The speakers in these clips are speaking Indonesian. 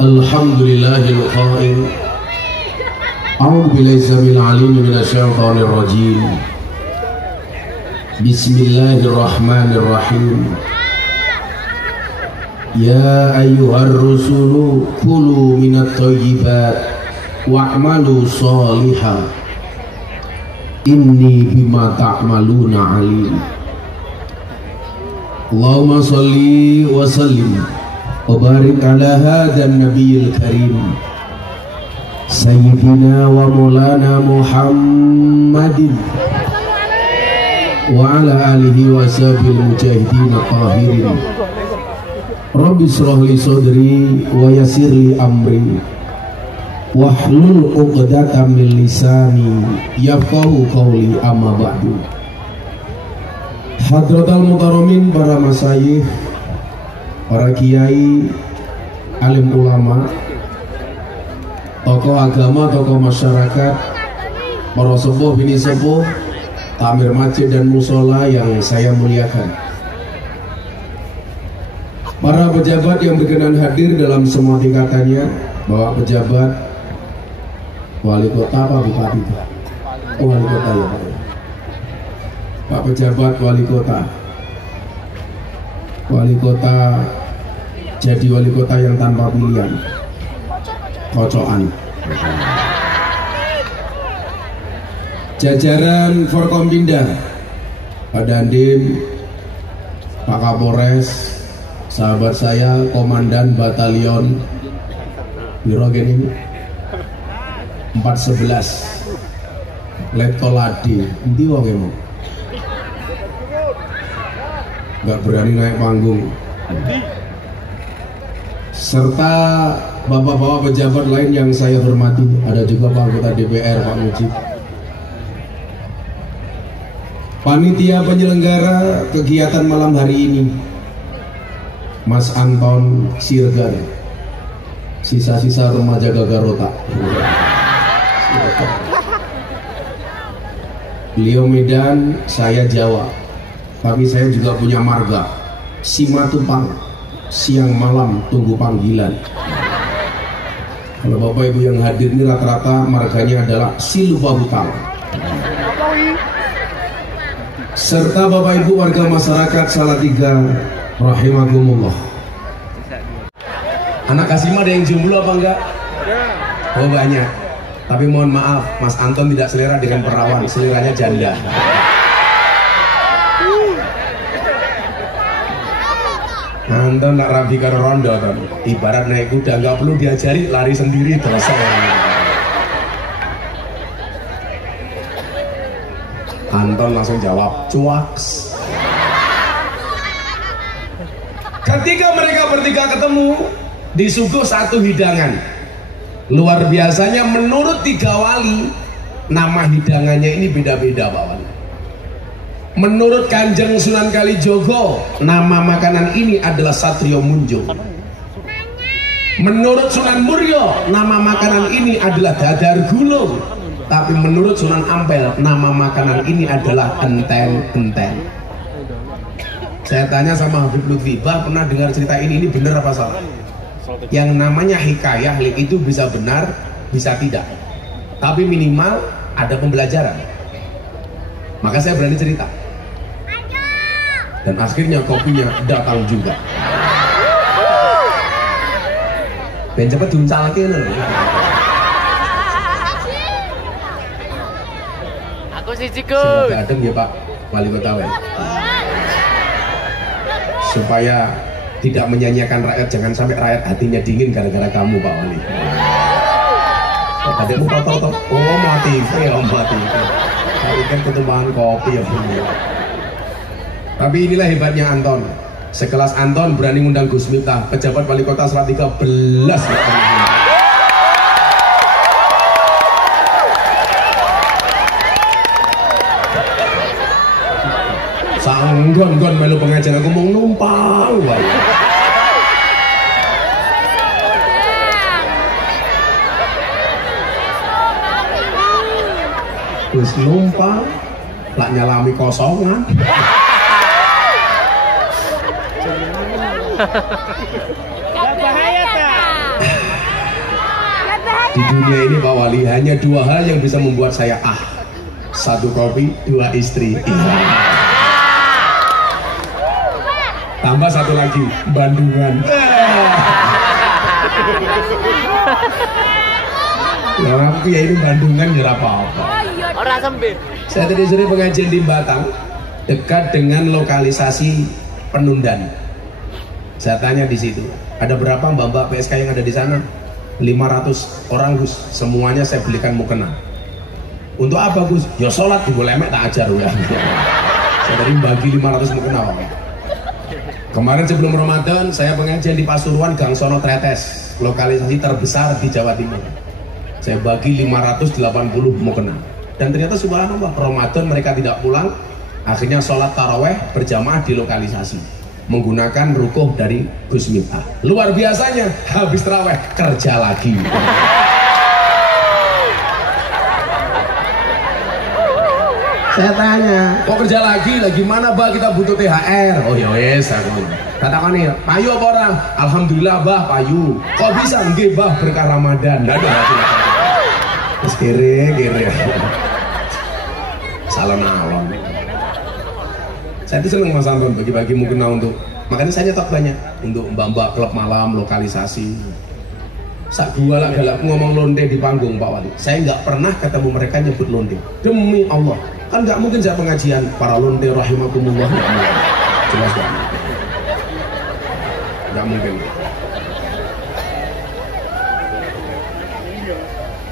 Alhamdulillahil qail. A'udzu billahi samil alim minasyaitonir rajim. Bismillahirrahmanirrahim. Ya ayyuhar rusulu kulu minat thayyibat wa'malu sholihan inni bima ta'maluna alim. Allahumma sholli wa sallim wa barik ala hadzal nabiyil karim sayyidina wa maulana Muhammadin wa ala alihi wa sahbihi mujahidin tahirin. Rabbi shrah li sadri wa yassir li amri wahlul 'uqdatam min lisani yafqahu qawli, amma ba'du. Hadratal mutaramin, para masyayikh, para kiai, alim ulama, tokoh agama, tokoh masyarakat, para sepuh bini sepuh, tamir masjid dan musola yang saya muliakan, para pejabat yang berkenan hadir dalam semua tingkatannya, bapak pejabat, wali kota, Pak Bupati, wali kota ya Pak, Pak pejabat wali kota jadi wali kota yang tanpa pilihan, kocokan. Jajaran Forkompinda, Pak Dandim, Pak Kapolres, sahabat saya Komandan Batalion Birogen ini 411 Letkol Adi, endi wong emang nggak berani naik panggung, serta bapak-bapak pejabat lain yang saya hormati. Ada juga Pak Anggota DPR Pak Mujib, panitia penyelenggara kegiatan malam hari ini Mas Anton Siregar, sisa-sisa remaja Gagarota. Beliau Medan, saya Jawa, tapi saya juga punya marga Simatupang, siang malam tunggu panggilan. Kalau bapak ibu yang hadir ini rata-rata marganya adalah Silvahutang. Serta bapak ibu warga masyarakat Salatiga rahimakumullah. Anak Kasima ada yang jomblo apa enggak? Oh banyak. Tapi mohon maaf, Mas Anton tidak selera dengan perawan, seleranya janda. Anton nak rabi karo rondo, ibarat naik kuda, nggak perlu diajari, lari sendiri terus. Anton langsung jawab, cuaks. Ketika mereka bertiga ketemu, disuguh satu hidangan. Luar biasanya, menurut tiga wali, nama hidangannya ini beda-beda Pak Wali. Menurut Kanjeng Sunan Kalijogo, nama makanan ini adalah Satrio Munjung. Menurut Sunan Muryo, nama makanan ini adalah dadar gulung. Tapi menurut Sunan Ampel, nama makanan ini adalah enten-enten. Saya tanya sama Habib Lutfi, Bah pernah dengar cerita ini benar apa salah? Yang namanya hikayah itu bisa benar, bisa tidak. Tapi minimal ada pembelajaran. Maka saya berani cerita. Dan akhirnya kopinya datang juga. Ben cepet duncalke lho. Aku siji Gus. Semoga adem ya Pak Wali Kota. Supaya tidak menyanyiakan rakyat, jangan sampai rakyat hatinya dingin gara-gara kamu Pak Wali. Tadi foto-foto, oh mati, mati. Tapi kan ketumpangan kopi ya. Tapi inilah hebatnya Anton. Sekelas Anton berani ngundang Gus Miftah, pejabat wali kota Salatiga belas. Sanggon-gon melu pengajian, aku mau numpang wae. Wis numpang, lak nyalami kosongan. Gak bahaya tak? Di dunia ini Pak Wali hanya dua hal yang bisa membuat saya satu kopi, dua istri. Tambah satu lagi, Bandungan. Orang aku ya ini Bandungan ya apa-apa. Orang sempit. Saya tadi sore pengajian di Batang, dekat dengan lokalisasi Penundan. Saya tanya di situ, ada berapa mbak-mbak PSK yang ada di sana? 500 orang Gus, semuanya saya belikan mukena. Untuk apa Gus? Ya sholat juga lemek tak ajar udah. Saya tadi bagi 500 mukena Pak. Kemarin sebelum Ramadan saya pengajian di Pasuruan Gang Sono Tretes, lokalisasi terbesar di Jawa Timur. Saya bagi 580 mukena. Dan ternyata subhanallah Ramadan mereka tidak pulang, akhirnya sholat taraweh berjamaah di lokalisasi menggunakan rukuh dari Gus Miftah. Luar biasanya habis taraweh kerja lagi. Saya tanya, kok kerja lagi mana bah kita butuh THR? Oh ya wes aku. Katakan nih, payu apa orang? Alhamdulillah bah payu. Kok bisa nggih bah berkah Ramadan? Ndak ada. Terus kiri. Salam alon. Saya itu seneng Mas Anton bagi-bagi mungkin untuk, makanya saya nyetok banyak untuk mbak-mbak klub malam, lokalisasi. Sak gua lah galak ngomong londe di panggung Pak Wali. Saya nggak pernah ketemu mereka nyebut londe. Demi Allah, kan nggak mungkin saya pengajian para londe rahimakumullah. Jelas banget. Nggak mungkin.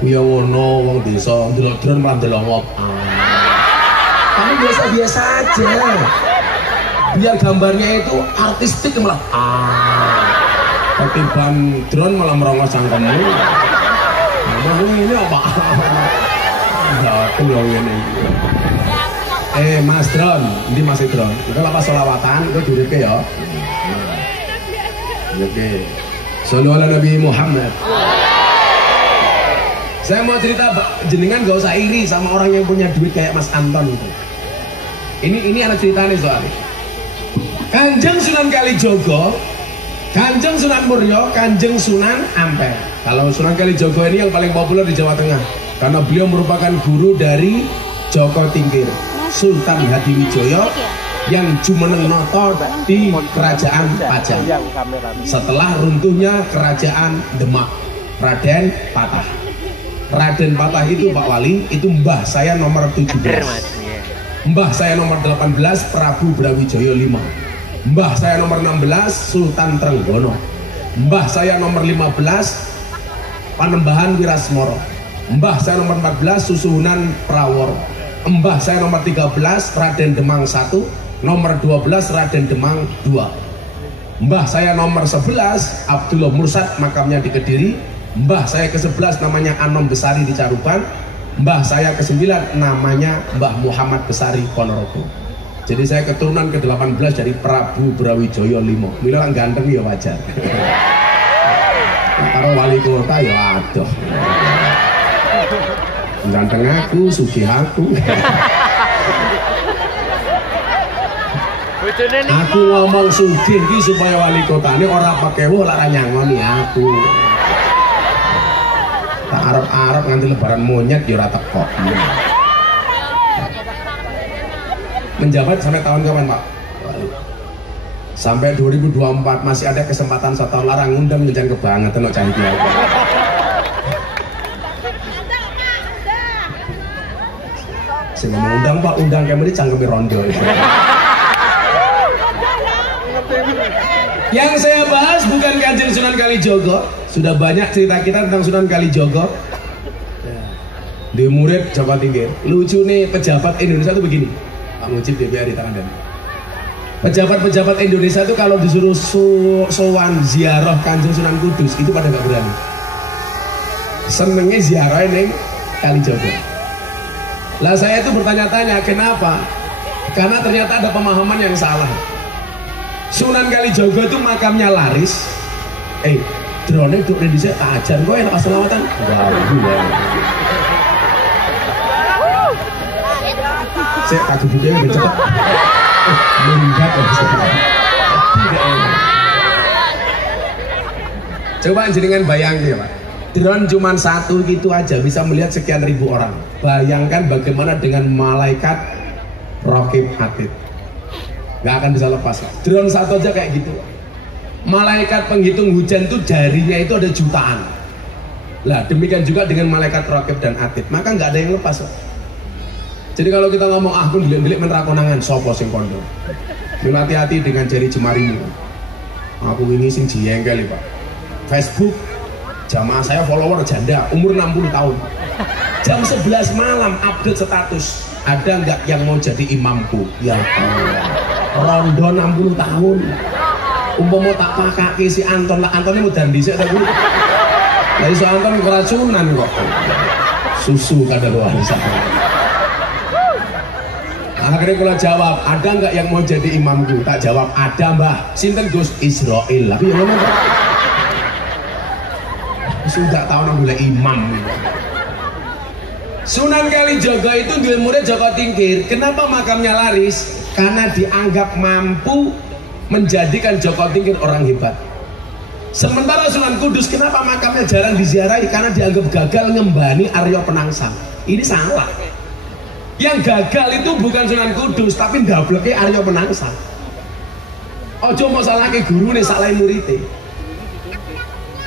Ya wono wong desa ndelok drone malah ndelok ngop. Kamu biasa-biasa aja. Biar gambarnya itu artistik malah ketiban drone malah merongos cangkemmu. Nah, ini apa? Aku loh ini. Mas drone, ini masih drone. Itu lapas sholawatan, itu durike ya. Oke. Shollu ala Nabi Muhammad. Saya mau cerita, jenengan gak usah iri sama orang yang punya duit kayak Mas Anton itu. Ini ada cerita nih soalnya. Kanjeng Sunan Kalijogo, Kanjeng Sunan Muryo, Kanjeng Sunan Ampel. Kalau Sunan Kalijogo ini yang paling populer di Jawa Tengah, karena beliau merupakan guru dari Joko Tingkir, Sultan Hadiwijoyo yang jumeneng noto di Kerajaan Pajang. Setelah runtuhnya Kerajaan Demak, Raden Patah. Raden Patah itu Pak Wali, itu mbah saya nomor 17. Mbah saya nomor 18 Prabu Brawijaya V. Mbah saya nomor 16 Sultan Trenggono. Mbah saya nomor 15 Panembahan Wirasmoro. Mbah saya nomor 14 Susuhunan Praworo. Mbah saya nomor 13 Raden Demang I, nomor 12 Raden Demang II. Mbah saya nomor 11 Abdullah Mursad, makamnya di Kediri. Mbah saya ke-11 namanya Anom Besari di Caruban. Mbah saya ke-9 namanya Mbah Muhammad Besari Ponorogo. Jadi saya keturunan ke-18 dari Prabu Brawijaya V. Mila ganteng ya wajar. Kalau wali kota ya aduh. Ganteng aku, sugih aku. Aku ngomong sugih iki supaya wali kotane ora pakai ora nyangoni aku. Tak arep-arep nganti lebaran monyet ya ora teko. Menjabat sampai tahun kapan Pak? Sampai 2024 masih ada kesempatan 1 tahun larang ngundang ngejan kebangetan no cantik. Saya mau undang Pak, undang kayak ini cangkemi rondo. Yang saya bahas bukan Kanjeng Sunan Kalijogo. Sudah banyak cerita kita tentang Sunan Kalijogo. Di murid Joko Tingkir. Lucu nih pejabat Indonesia itu begini. Pak Mujib DPR di tangan dan. Pejabat-pejabat Indonesia itu kalau disuruh sowan ziarah Kanjeng Sunan Kudus itu pada gak berani. Senengnya ziarah neng Kalijogo. Lah saya itu bertanya-tanya kenapa? Karena ternyata ada pemahaman yang salah. Sunan Kalijogo itu makamnya laris. Drone itu Indonesia ajar kok enak selawatan. Saya tak budaya udah cepat. Meningkat Coba jenengan bayangin ya Pak. Drone cuma satu gitu aja bisa melihat sekian ribu orang. Bayangkan bagaimana dengan malaikat Raqib Atid. Gak akan bisa lepas. Drone satu aja kayak gitu. Malaikat penghitung hujan tuh jarinya itu ada jutaan. Lah demikian juga dengan malaikat Raqib dan Atid. Maka nggak ada yang lepas. Jadi kalau kita ngomong aku bilik-bilik menerakonangan sopo sing kondo. Hati-hati dengan jari jemarimu. Aku ini sing jengkel Pak. Facebook jamaah saya follower janda umur 60 tahun. Jam 11 malam update status. Ada nggak yang mau jadi imamku? Ya Allah. Rondo 60 tahun. Umpama tak pakake si Anton lah, Antonnya mau dan dhisik ta kuwi. Lah iso Anton keracunan kok. Susu kadaluarsa. Akhirnya kalau jawab, ada nggak yang mau jadi imamku? Tak jawab, ada mbah. Sinten Gus? Israel. Tapi yang ngomong sudah tahu nang boleh imam. Sunan Kalijaga itu dua murid Joko Tingkir. Kenapa makamnya laris? Karena dianggap mampu menjadikan Joko Tingkir orang hebat. Sementara Sunan Kudus kenapa makamnya jarang diziarahi? Karena dianggap gagal ngembani Arya Penangsang. Ini salah. Yang gagal itu bukan Sunan Kudus, tapi ndableke Arya Penangsang. Ojo mau salahke gurune, salahe muridé.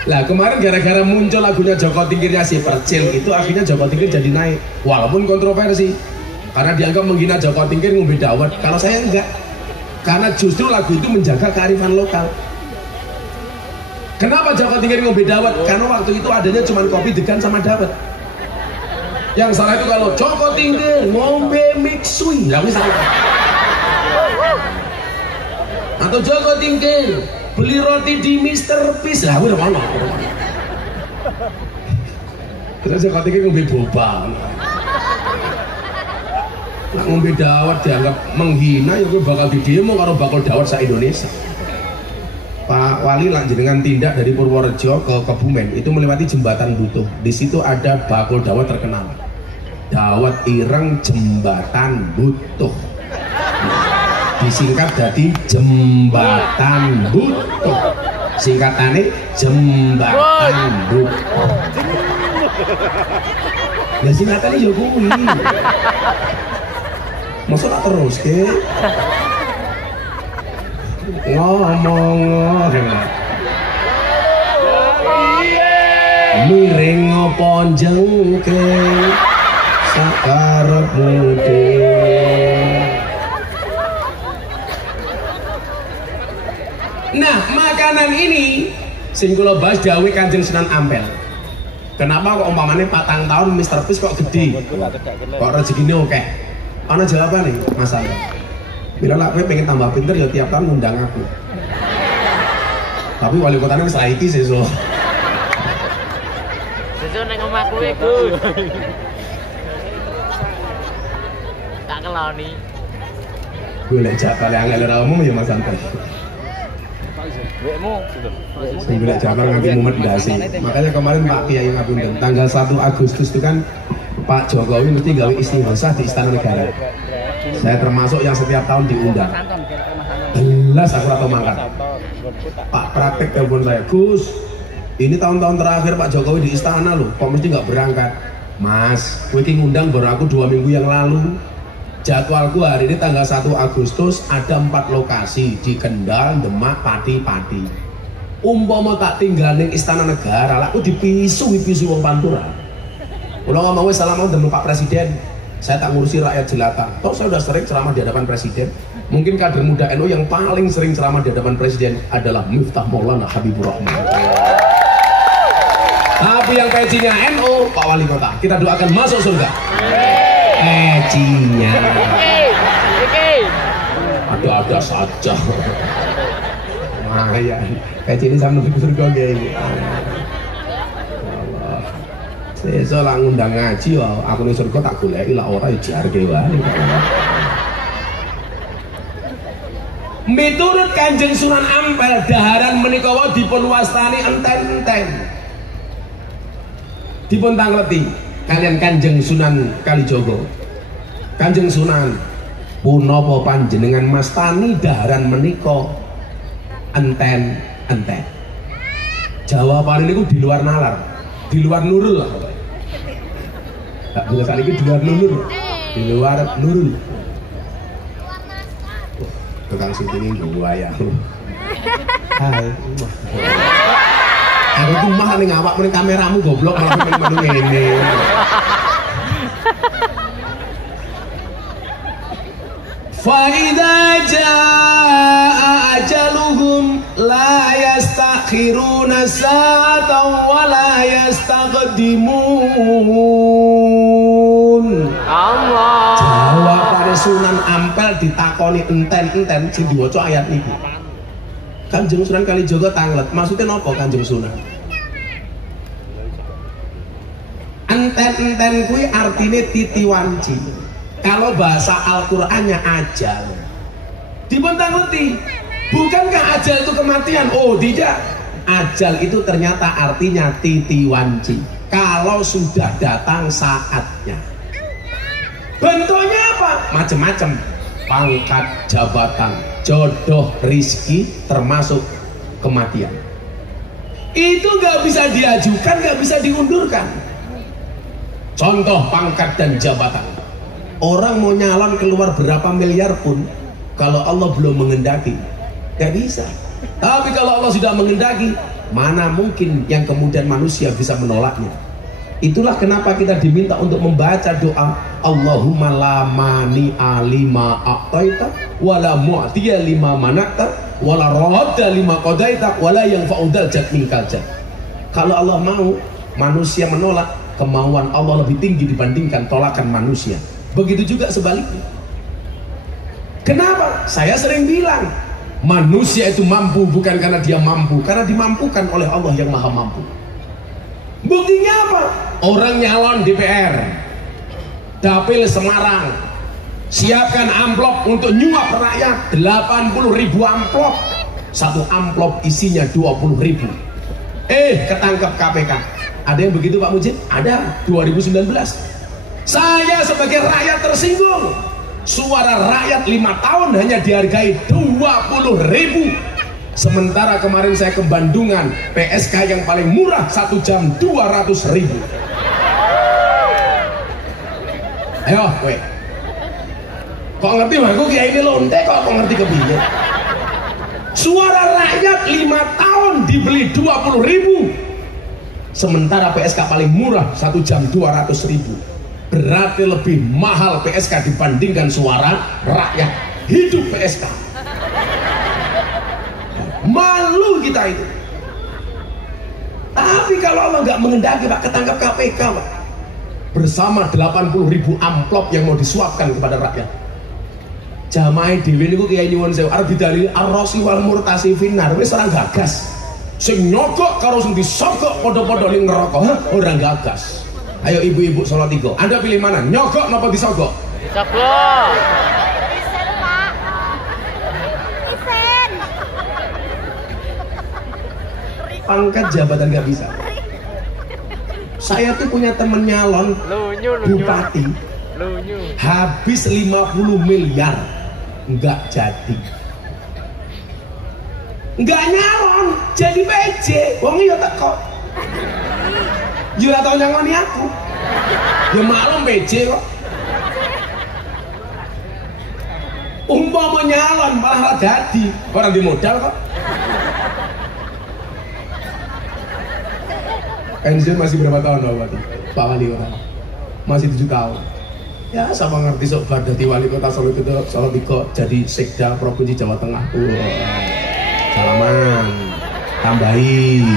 Lah kemarin gara-gara muncul lagunya Joko Tingkirnya si Percil itu akhirnya Joko Tingkir jadi naik. Walaupun kontroversi. Karena dianggap menghina Joko Tingkir ngombe dawet. Kalau saya enggak. Karena justru lagu itu menjaga kearifan lokal. Kenapa Joko Tingkir ngombe dawet? Karena waktu itu adanya cuma kopi degan sama dawet. Yang salah itu kalau Joko Tingkir ngombe mixui, lah wis salah. Atau Joko Tingkir beli roti di Mr. Peace, lah udah mana? Terus Joko Tingkir ngombe boba. Nah, ngombe dawet dianggap menghina, ya gue bakal didemo karo bakal dawet sa Indonesia. Pak Wali lanjut dengan tindak dari Purworejo ke Kebumen itu melewati jembatan Butuh. Di situ ada bakul dawet terkenal. Dawet ireng jembatan Butuh. Disingkat jadi jembatan Butuh. Singkatannya jembatan Butuh. Nah singkatannya ya kuwi. Masa tak terus ke? Ngomong miring apa jengking sakarepmu dhewe. Nah, makanan ini sing kula bahas dawuh Kanjeng Sunan Ampel. Kenapa kok umpamane 4 tahun Mr. Peace kok gede? Kok rezekine akeh? Ana jawaban nih, Mas Anda. Bila lah gue pengen tambah pinter ya tiap tahun ngundang aku. Tapi wali kotanya wis saiki sesuk. Sesuk nang omahku kowe, Gus. Tak keloni. Gue lek jatah yang angel umum ya Mas Anta. Wekmu. Sing golek jatah nganti mumet ndasi. Makanya kemarin Pak Kiai ngabundhen tanggal 1 Agustus itu kan Pak Jokowi mesti gawe istighosah di Istana Negara. Saya termasuk yang setiap tahun diundang. Jelas aku atau mangkat. Pak praktek telepon saya, Gus, ini tahun-tahun terakhir Pak Jokowi di istana loh, kok mesti nggak berangkat? Mas, gue ngundang baru aku 2 minggu yang lalu. Jadwalku hari ini tanggal 1 Agustus ada 4 lokasi di Kendal, Demak, Pati. Umpama tak tinggal di Istana Negara, aku dipisu wong Pantura. Kalau ngomong salam dengan Pak Presiden, saya tak ngurusi rakyat jelata. Toh saya sudah sering ceramah di hadapan Presiden. Mungkin kader muda NU yang paling sering ceramah di hadapan Presiden adalah Miftah Maulana Habibur Rahman. Tapi yang pecinya NU, Pak Wali Kota, kita doakan masuk surga. Pecinya. Ada saja. Mayan. Peci ini sama Habibur surga gini. Sesuk lak ngundang ngaji wae, aku ning surga tak goleki lak ora dijarke wae. Miturut Kanjeng Sunan Ampel, daharan menika wae dipun wastani enten-enten. Dipun tangleti kalian Kanjeng Sunan Kalijaga. Kanjeng Sunan, punapa panjenengan mastani daharan menika enten-enten? Jawaban niku di luar nalar. di luar Nurul lah. Tak boleh kali ini di luar Nurul. Di luar Nurul. Tukang syuting ini gua ya. Hai. Aku tuh mah ning awak ning kameramu goblok malah menu ngene. Fa'idha ja'a ajaluhum la yastakhiruna sa'atan wa la yastaqdimun. Allah. Jawabane Sunan Ampel ditakoni enten-enten sing diwaca ayat niki. Kanjeng Sunan Kalijaga tanglet, maksudnya nopo Kanjeng Sunan? Enten-enten kuwi artine titiwanci. Kalau bahasa Al-Qur'annya ajal. Dibentangleti. Bukankah ajal itu kematian? Oh, tidak. Ajal itu ternyata artinya titiwanci. Kalau sudah datang saatnya. Bentuknya apa? Macam-macam. Pangkat, jabatan, jodoh, rizki, termasuk kematian. Itu gak bisa diajukan, gak bisa diundurkan. Contoh pangkat dan jabatan. Orang mau nyalon keluar berapa miliar pun, kalau Allah belum mengendaki, gak bisa. Tapi kalau Allah sudah mengendaki, mana mungkin yang kemudian manusia bisa menolaknya. Itulah kenapa kita diminta untuk membaca doa Allahumma la mani'a lima a'taita wala mu'tiya lima mana'ta wala radda lima qadaita wala yanfa'u dzal jad minkal jad. Kalau Allah mau, manusia menolak, kemauan Allah lebih tinggi dibandingkan tolakan manusia. Begitu juga sebaliknya. Kenapa? Saya sering bilang, manusia itu mampu bukan karena dia mampu, karena dimampukan oleh Allah yang maha mampu. Buktinya apa? Orang nyalon DPR, Dapil Semarang, siapkan amplop untuk nyuap rakyat, 80.000 amplop. Satu amplop isinya 20.000. Ketangkep KPK. Ada yang begitu Pak Mujib? Ada, 2019. Saya sebagai rakyat tersinggung. Suara rakyat 5 tahun hanya dihargai 20.000. Sementara kemarin saya ke Bandungan, PSK yang paling murah 1 jam 200.000. Ayo, weh. Kok ngerti mah? Kok kiai ini lonte kok ngerti kepiye? Suara rakyat 5 tahun dibeli 20.000. Sementara PSK paling murah 1 jam 200.000. Berarti lebih mahal PSK dibandingkan suara rakyat. Hidup PSK. Malu kita itu. Tapi kalau Allah nggak mengendaki Pak, ketangkap KPK Pak, bersama 80.000 amplop yang mau disuapkan kepada rakyat. Jamaah dewi niku kiai nyuwun sewu arep didalili ar-rasi wal murtasi finnar, wis ora gagas. Sing nyogok karo sing disogok padha-padha ning neraka, ora gagas. Ayo ibu-ibu Solo 3, Anda pilih mana? Nyogok napa disogok? Disogok. Isen Pak. Isen. Pangkat jabatan nggak bisa. Saya tuh punya temen nyalon bupati, habis 50 miliar nggak jadi. Nggak nyalon, jadi PJ. Wong iya teko. Jura tau nyangoni aku. Ya maklum PJ kok. Umpama nyalon malah jadi orang di modal kok. Pensiun masih berapa tahun Pak Wali Kota? Masih 7 tahun. Ya sama ngerti sok bar dadi wali kota Solo itu Solo 3 jadi sekda provinsi Jawa Tengah. Salaman. Tambahin.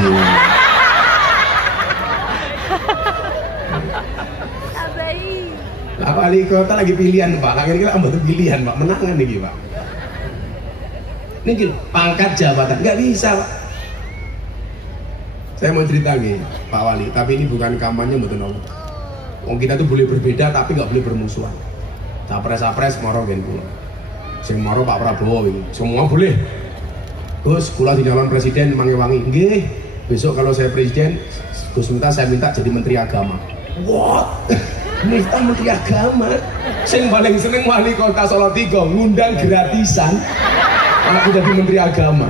Nah, wali kota lagi pilihan Pak, lagi kira ambil pilihan Pak, menangan nih Pak. Ini pangkat jabatan nggak bisa Pak. Saya mau cerita nih Pak Wali, tapi ini bukan kampanye betul nol. Kita tuh boleh berbeda tapi nggak boleh bermusuhan. Capres-capres moro gen kula. Sing moro Pak Prabowo ini, semua boleh. Terus kula dinyalon presiden mangi-wangi. Nggih, besok kalau saya presiden, Gus minta saya minta jadi menteri agama. What? Minta menteri agama? Sing paling seneng wali kota Solo 3 ngundang gratisan. aku jadi Menteri Agama.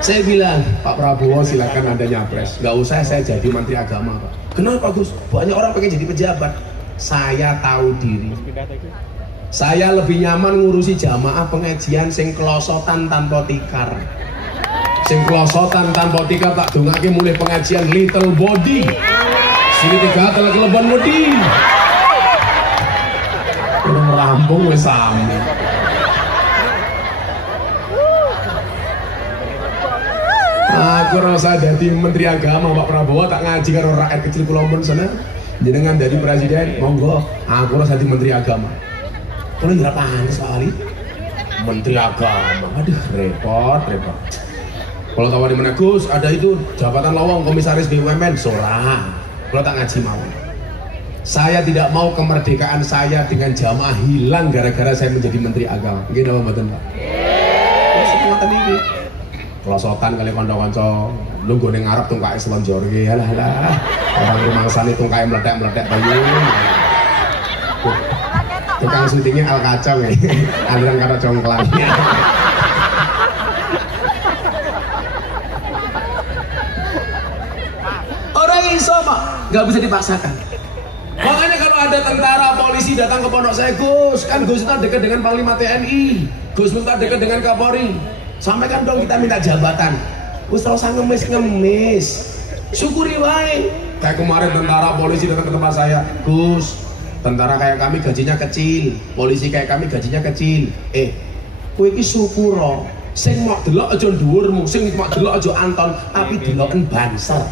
Saya bilang, Pak Prabowo silakan Anda nyapres. Nggak usah saya jadi Menteri Agama, Pak. Kenapa Gus? Banyak orang pengen jadi pejabat. Saya tahu diri. Saya lebih nyaman ngurusi jamaah pengajian sing klosotan tanpa tikar. Sing klosotan tanpa tikar tak dongake mulai pengajian little body. Sini tiga telah keleban mudi. Udah merampung wes sami. Aku rasa jadi Menteri Agama Pak Prabowo tak ngaji karo rakyat kecil Pulau Mon sana. Jenengan dari presiden, monggo. Aku rasa jadi Menteri Agama. Kalau nggak pantas sekali Menteri Agama, aduh repot. Kalau tawarin mana Gus, ada itu jabatan lowong komisaris BUMN, sorah. Kalau tak ngaji mau. Saya tidak mau kemerdekaan saya dengan jamaah hilang gara-gara saya menjadi Menteri Agama. Mungkin apa betul Pak? Semua ini. Kelosotan kali konco-konco, lu gue ngarep tungkai selonjor, halah. Orang rumah sana tungkai meledak bayu. Tukang syutingnya Al Kacang ya, aliran kata congklangnya. Orang iso Pak, nggak bisa dipaksakan. Makanya kalau ada tentara polisi datang ke pondok saya, Gus, kan Gus itu dekat dengan Panglima TNI, Gus itu dekat dengan Kapolri. Sampaikan dong kita minta jabatan. Gus tahu saya ngemis, syukuri wae. Kayak kemarin tentara polisi datang ke tempat saya, Gus. Tentara kayak kami gajinya kecil, polisi kayak kami gajinya kecil. Kowe iki syukuro. Sing mok delok aja dhuwurmu, sing mok delok aja Anton, tapi deloken Banser.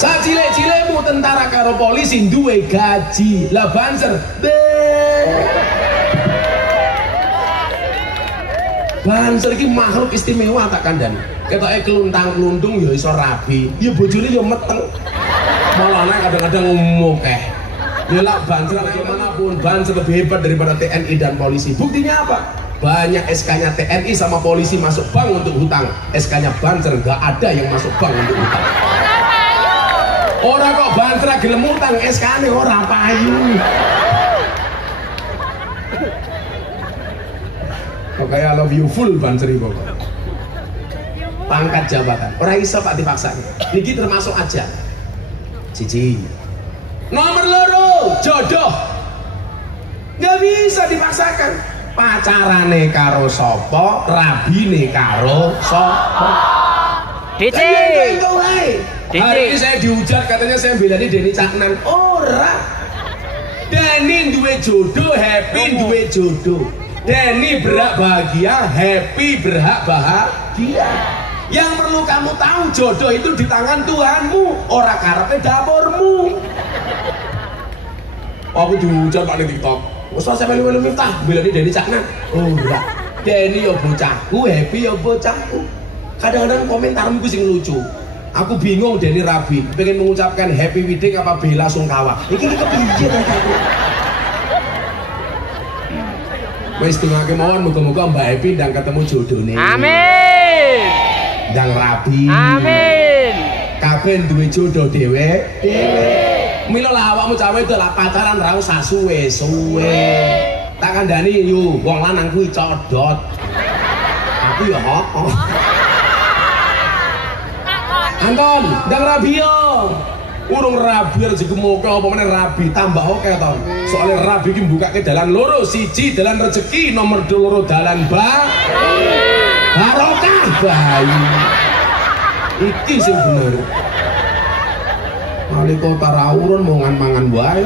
Sak cilik-cilikmu tentara karo polisi duwe gaji. Lah Banser, Banser iki makhluk istimewa tak kandhani. Ketoke keluntang-kluntung ya iso rabi, ya bojone ya meteng. Malah kadang-kadang ngomokeh. Yalah Banser bagaimanapun Banser lebih hebat daripada TNI dan polisi. Buktinya apa? Banyak SK-nya TNI sama polisi masuk bank untuk hutang. SK-nya Banser nggak ada yang masuk bank untuk hutang. Orang kok Banser gelem hutang, SK-nya orang payu. Pokoknya I love you full Banser ibu. Pangkat jabatan. Orang iso Pak dipaksa. Niki termasuk aja. Cici. Nomor loro, jodoh. Nggak bisa dipaksakan. Pacarane karo sopo, rabine karo sopo. Cici. Hari ini saya dihujat katanya saya belani Denny Caknan. Ora. Denny duwe jodoh, happy duwe jodoh. Denny berhak bahagia, happy berhak bahagia. Yang perlu kamu tahu jodoh itu di tangan Tuhanmu, ora karepe dapurmu. Aku dihujat Pak di TikTok. Wes saya melu-melu Miftah, belani Denny Caknan. Ora. Denny yo bocahku, happy yo bocahku. Kadang-kadang komentarmu ku sing lucu. Aku bingung Denny rabi, pengen mengucapkan happy wedding apa bela sungkawa. Iki kepiye ta aku? Wis dongake mawon muga-muga Mbak Happy ndang ketemu jodone. Amin. Ndang rabi. Amin. Kabeh duwe jodoh dhewe. Mila lah awakmu cawe itu lah pacaran ra usah suwe-suwe. Tak kandhani yo wong lanang kuwi codot. Aku ya heeh. Anton, ndang rabi yo. Urung rabi rezeki moke apa meneh rabi tambah oke to. Soale rabi iki mbukake dalan loro, siji dalan rezeki, nomor loro dalan barokah bayi. Iki sing bener. Nalika tarawurun mau mangan wae.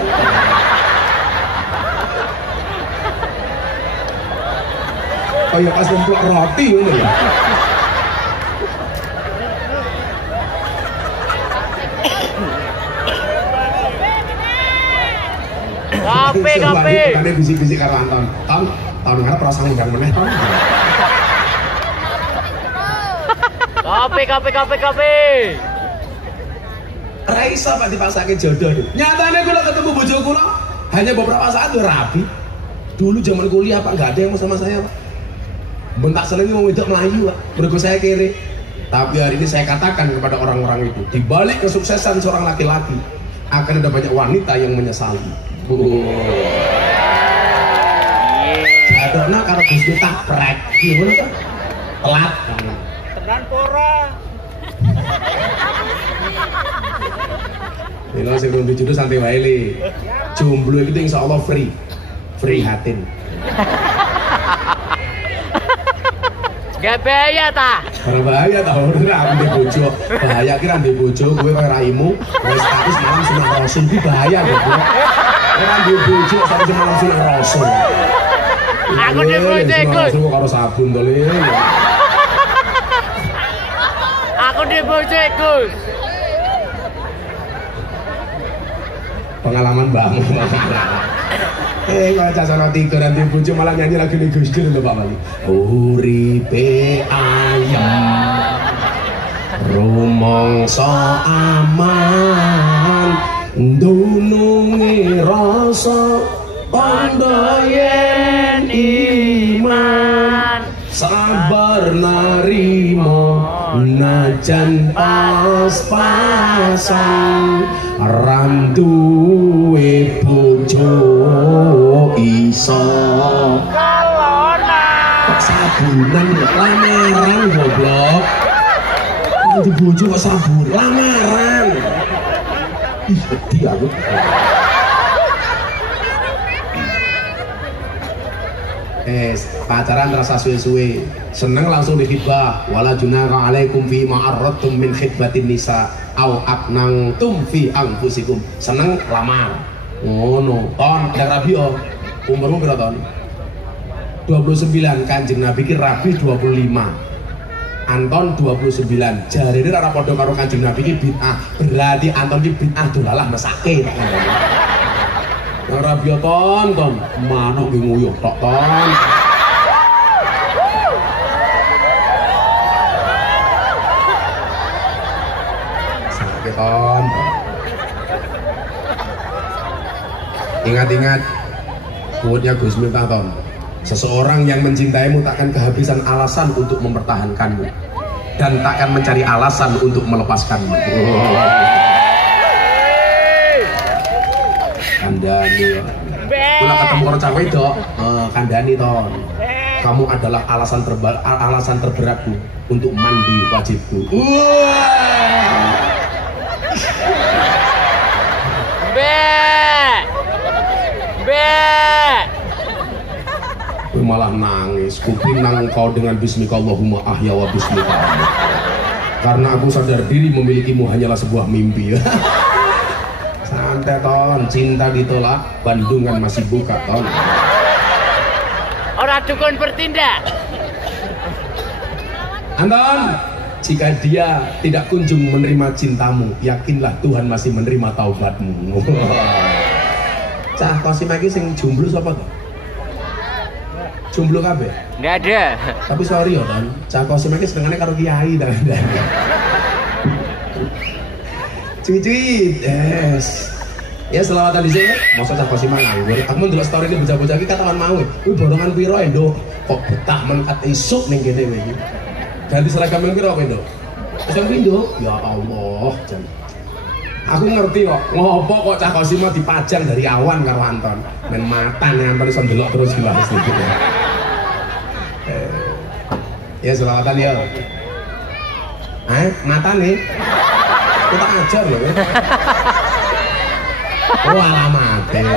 Kaya pas nemplok roti ngono ya. Kopi. Tadi bisik-bisik karo Anton. Tahun ngarep rasa ngundang meneh Ton. Kopi. Ora iso Pak dipasake jodoh. Nyatane kula ketemu bojo kula hanya beberapa saat udah rapi. Dulu zaman kuliah Pak enggak ada yang mau sama saya Pak. Bentak selingi mau wedok Melayu Pak. Mergo saya kere. Tapi hari ini saya katakan kepada orang-orang itu, di balik kesuksesan seorang laki-laki akan ada banyak wanita yang menyesali. Jatuh karena karo Gus Miftah prek gimana kan telat Tenan pora. Mila sing belum dijodoh santai wae le. Jomblo itu insyaallah free hatin. Gak bahaya ta? Karena bahaya tau, aku di bojo bahaya kira di bojo, gue kayak raimu gue status malam sunah rasul, itu bahaya gue orang di bojo, status malam sunah rasul Aku di bojo ikut aku karo sabun tuh Aku di bojo ikut pengalaman banget kalau caca tiga nanti bojo malah nyanyi lagu nih Gus Dur lho Pak Wali. Uripe ayam rumangsa aman ndunungi rasa tandha yen iman sabar narimo najan pas-pasan randuwe bojo iso Kalona sabunan lamaran goblok nanti bojo kok sabun lamaran ih sedih aku pacaran rasa suwe-suwe seneng langsung dihibah wala junaha alaikum fi ma'arradtum min khidbatin nisa au aknangtum fi anfusikum seneng lamar ngono ton yang rabi umurmu berapa tahun 29 kanjeng Nabi ki rabi 25 Anton 29 jari ini rara podo karo kanjeng Nabi ki bid'ah berarti Anton ki bid'ah dolalah mesake yang rabi ton mana ki nguyuh tok ton sakit ton ingat-ingat quote-nya Gus Miftah ton seseorang yang mencintaimu takkan kehabisan alasan untuk mempertahankanmu dan takkan mencari alasan untuk melepaskanmu. Kandani kula ketemu orang cawe dok kandani ton kamu adalah alasan terberatku untuk mandi wajibku. Malah nangis, kupinang engkau dengan bismika Allahumma ahya wa bismika karena aku sadar diri memilikimu hanyalah sebuah mimpi. Santai ton, cinta ditolak Bandungan masih buka ton orang dukun bertindak Anton, jika dia tidak kunjung menerima cintamu yakinlah Tuhan masih menerima taubatmu. Cah kosim lagi sing jomblo sapa to? Jomblo kabeh? nggak ada Tapi sorry ya kan, cah kosim lagi senengane karo kiai dan cuy-cuy, yes. Ya selawatan di sini, masa cah kosim nganggur. Aku ndelok story ini bocah-bocah iki katawan mau. Kuwi borongan piro endo? Kok betah mengkat isuk ning kene iki. Ganti seragam yang piro endo? Sing pindho? Ya Allah, jan. Aku ngerti kok, ngopo kok cah kosim dipajang dari awan karo Anton. Men matane Anton iso ndelok terus jelas iki. Ya selawatan ya. Mata nih. Kita ajar loh ya. Oh alamatnya.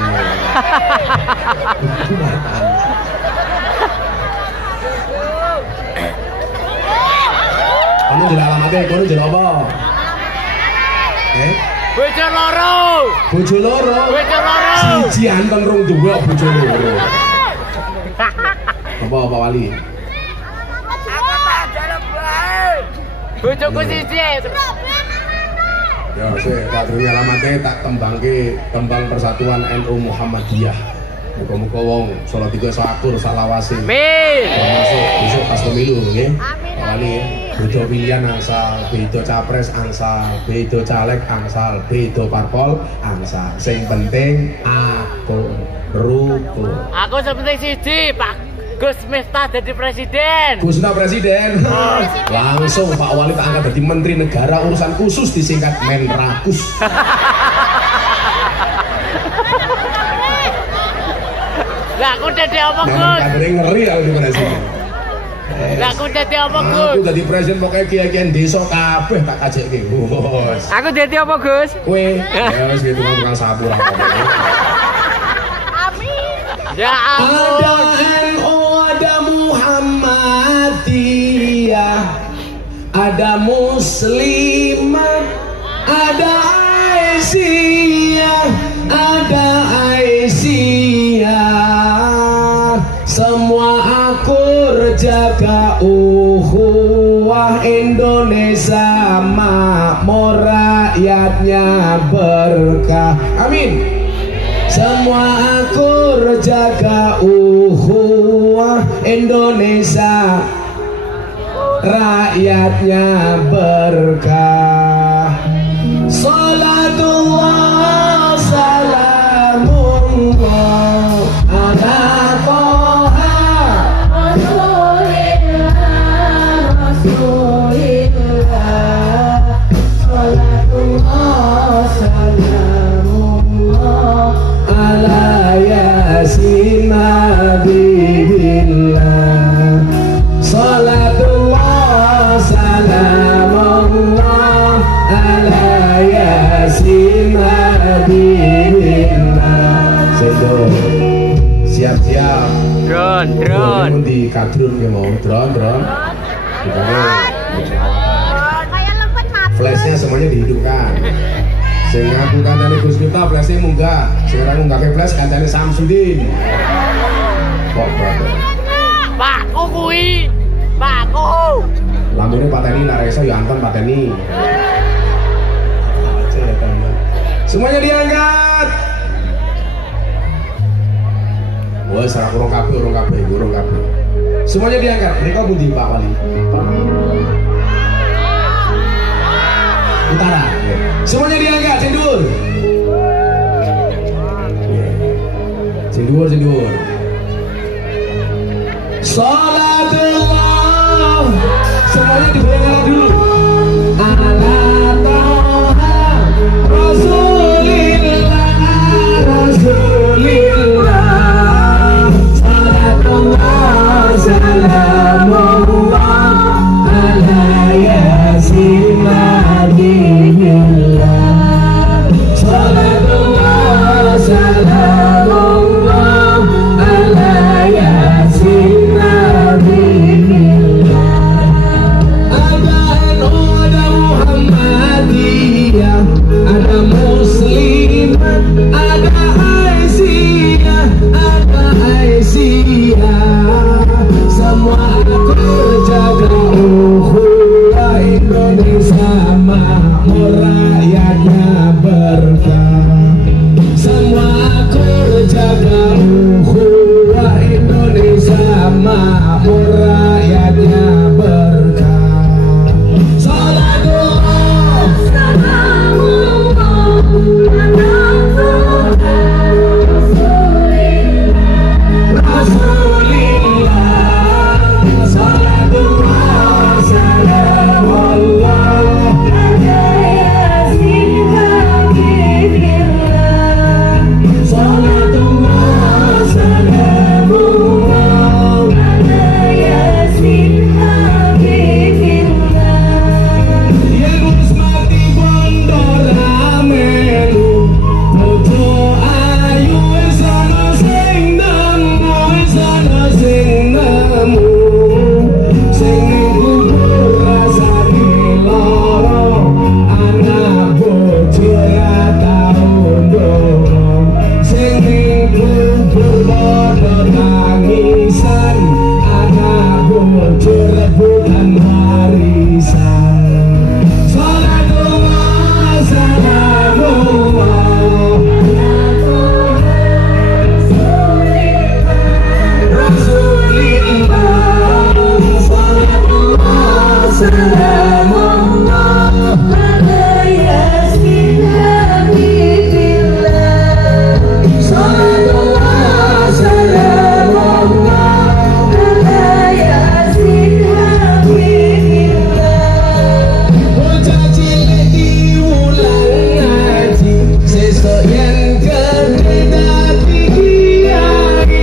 Kamu jadi alamatnya, kamu jadi apa? bojo loro Bojo loro. Siji Anton rung dua bojo loro. Apa Wali? bojoku siji Ya, saya tak dunia alamatnya tak tembang persatuan NU Muhammadiyah. Muka-muka wong sholat 3 sakur salawase. Masuk besok pas pemilu nggih. Wali beda pilihan angsal, beda capres angsal, beda caleg angsal, beda parpol angsal. Sing penting aku rukun. Aku sepenting siji, Pak Gus Miftah jadi presiden. Gus Miftah presiden. Langsung Pak Wali tak angkat jadi menteri negara urusan khusus disingkat Menrakus. Lah aku dadi apa, Memang Gus? kadernya ngeri aku di presiden. Lah aku dadi apa, Aku Gus? jadi presiden pokoknya kiai-kiai desa kabeh tak kajekke, Gus. Aku dadi apa, Gus? Kowe ya wis gitu tukang sapu ra apa. Amin. Ya ampun. Ada NU, ada Muhammadiyah, ada Muslimat, ada Aisyah, ada Aisyah. Semua akur jaga ukhuwah Indonesia makmur rakyatnya berkah. Amin. Semua akur jaga ukhuwah Indonesia rakyatnya berkah. Salatullah salamullah ala Toha Rasulillah. Salatullah salamullah ala Yasin Nabiillah. Salatullah salamullah ala Yasin Nabiillah. Siap-siap. Drone. Di kadrun ya mau drone. Kayak lempet mati. Flashnya semuanya dihidupkan. Sing ngaku kandane Gus Miftah flashnya munggah. Sekarang munggah ke flash kandane Samsudin. Kok brother. Pakku kuwi. Pakku. Lambune pateni nek iso ya anton pateni. Semuanya diangkat. Wah, serah urung kabeh. Semuanya diangkat. Mereka budi Pak Wali. Utara. Semuanya diangkat, sindur. Sindur. Salatullah. Semuanya diangkat dulu. Ala Toha Rasulillah. Salatullah salamullah ala Yasin Nabiillah. Salatullah salamullah ala Yasin Nabiillah. Ada NU, ada Muhammadiyah, ada Muslimat, ada Aisyah, ada Aisyah. Semua aku jaga ukhuwah Indonesia makmur rakyatnya berkah. Semua aku jaga ukhuwah Indonesia makmur rakyatnya berkah. Salatullah salamullah ala Rasulillah. Salatullah salamullah ala Yasin Nabiillah. Salatullah salamullah ala Yasin Nabiillah. Ya Gus mati bondo ramelu foto ayu sana sing nemu sing kubur rasane lara anak bojo ra tau ndoro sing kubur padha tangisan anak bojo rebutan warisan. Salatullah salamullah Rasulillah. Salatullah salamullah ala Yasin Nabiillah. Salatullah salamullah ala Yasin Nabiillah. Bocah cilik diulang ngaji, sesuk yen gede dadi kiai.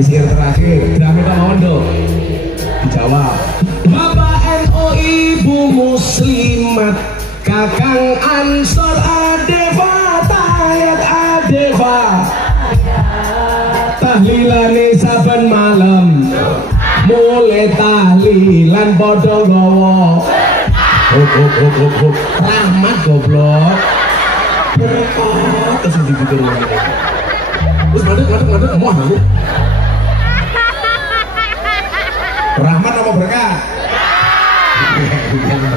Isir terakhir, Drame Mondo dijawab. Bapak NU Ibu Muslimat, Kakang Ansor Adeva, Tayat Adeva, tahlilane saben malam, mulai tahlilan podo gowo. Huk rahmat goblok. Terus dibikin lagi. Terus maduk muah maduk. Rahmat apa berkah?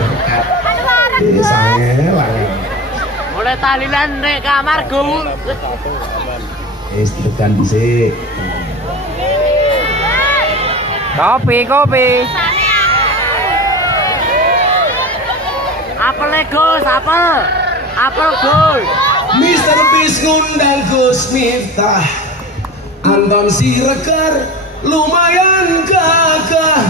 Berkat. Sange lange. Mulai tahlilan nek kamar gung. Tekan dhisik. Kopi. Apel Gus, apel Gus. Mister Bis ngundang Gus Miftah, Anton Siregar, lumayan gagah.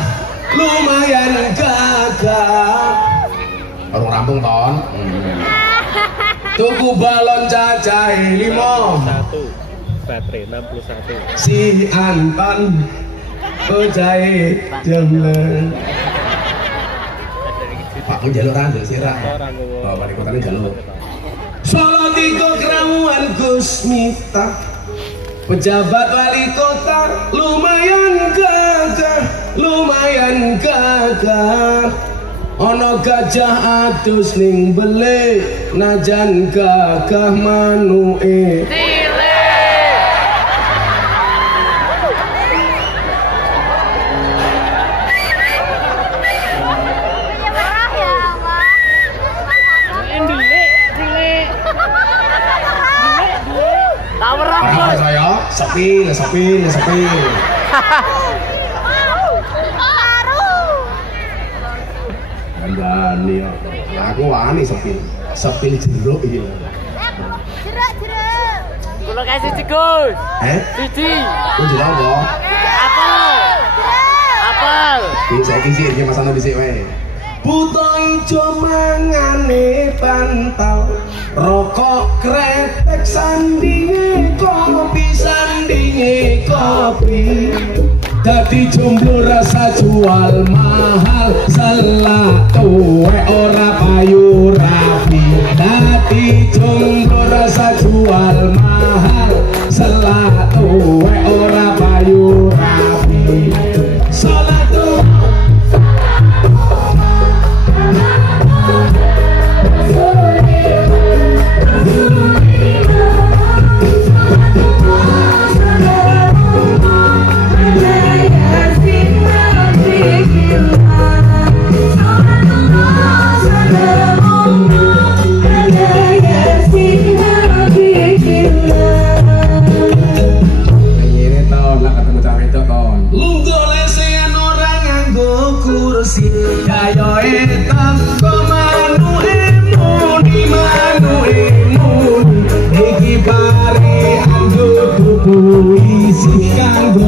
Orang rampung ton. Tuku balon cacahe 5. 1 baterai 61. Si Anton bocahe jemlen. Pak ku jalur anda sirah. Oh, wali kotanya jalur. Solo tiga keramuan Gus Miftah, pejabat wali kota lumayan gagah. Ono gajah adus ning bele, najan gagah manuke. Sepil. Andani yo. Aku wani sepil jeruk iki. Jeruk. Kulo kasih siji Gus. Siji. Ku jeruk apa? Apel. Bisa kisi iki masana dhisik wae. Buta ijo mangane pantau, rokok kretek sandinge kopi, dadi jomblo rasa jual mahal, selak tuwe ora payu rapi. Dadi jomblo rasa jual mahal, selak tuwe ora payu rapi. Salat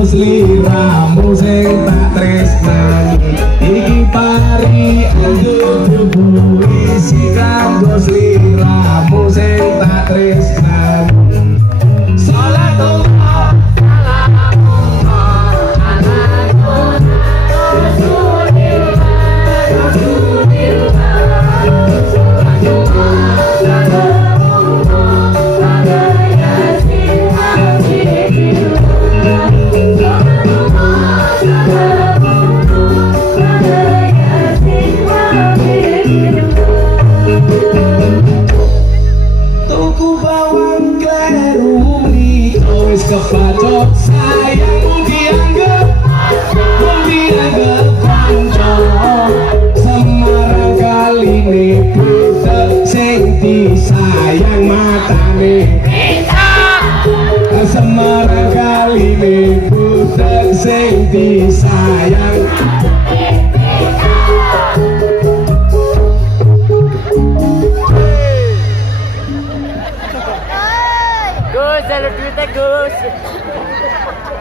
sliramu sing tak tresnani, iki pari anggo puisi kanggo sliramu sing tak tresnani. Salatullah kepacot sayang dianggap kanca. Semarang kaline budak sing disayang matane. Semarang kaline budak sing disayang. Jalur duitnya Gus.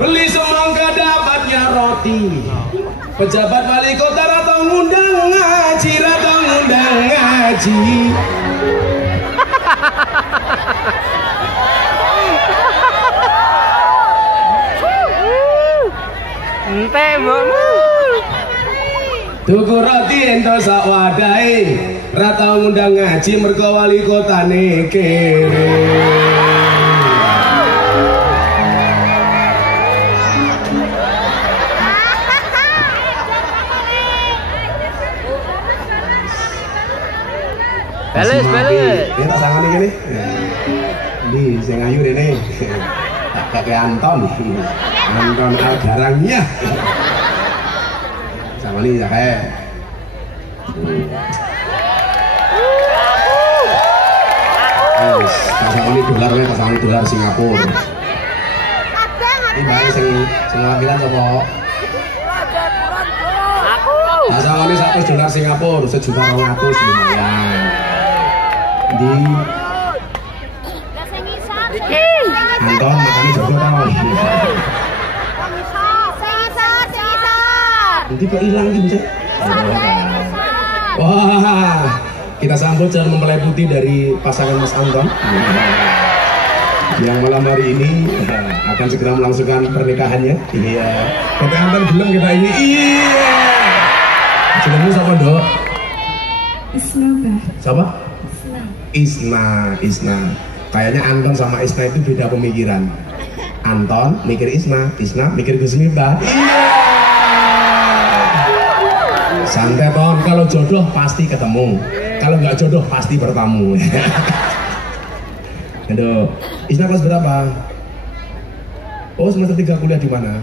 Beli semangka dapatnya roti. Pejabat wali kota ratau ngundang ngaji. Ente mbokmu. Tuku roti ento sak wadahe, ra tau ngundang ngaji mergo wali kotane kere. Bales. Ya tak sangane kene. Ndi sing ayu rene. Tak kayak Anton Algarangnya. Sama nih ya kayak. Pasang ini dolarnya, pasang ini dolar Singapura. Ini baik sing wakilan apa? Pasang ini $100 Singapura, $1.200.000 lumayan. Di Anton makanya jodoh tau. Nanti kok hilang gitu sih? Wah, kita sambut cara mempelai putih dari pasangan Mas Anton yang malam hari ini akan segera melangsungkan pernikahannya. Iya, Tete Anton belum kita ini. Iya. Jenengmu siapa dok? Isna, Mbak. Siapa? Isna. Isna. Kayaknya Anton sama Isna itu beda pemikiran. Anton mikir Isna mikir Gus Miftah. Santai Ton, kalau jodoh pasti ketemu, kalau nggak jodoh pasti bertamu. Aduh, Isna kelas berapa? Oh, semester 3 kuliah di mana?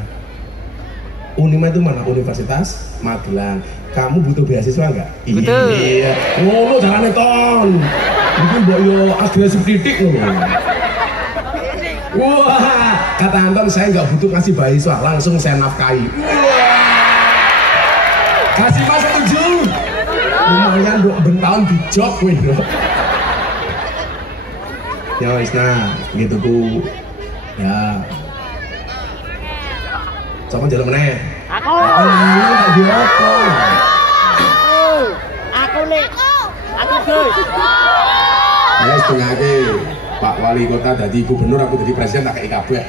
Unima itu mana? Universitas Magelang. Kamu butuh beasiswa nggak? Betul. Iya. Oh, lo jalannya Ton. Itu mbok yo agresif titik loh. Wah, kata Anton saya nggak butuh kasih beasiswa, langsung saya nafkahi. Kasih Mas 7. Lumayan dok, bentahun di job weh dok. Ya wis nah, gitu Bu. Ya. Coba jalan meneh. Aku. Tak diopo. Aku nih. Aku Gus. Ya setengahnya Pak Wali Kota jadi gubernur, aku jadi presiden tak kayak kabeh.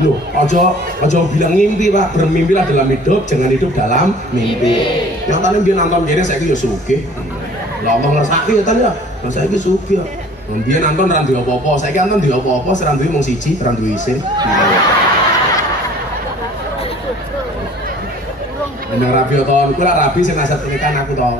Loh, ojo bilang ngimpi Pak, bermimpilah dalam hidup, jangan hidup dalam mimpi. Nyatanya biar nonton gini saya ya sugih. Lah Allah ngrasake ya tadi ya. Lah saiki sugih. Biar nonton ra duwe apa-apa, saiki nonton duwe apa-apa, ora duwe mung siji, ora duwe isin. Bener rabi ton, kuwi lah rabi sing nasihat pernikahan aku to.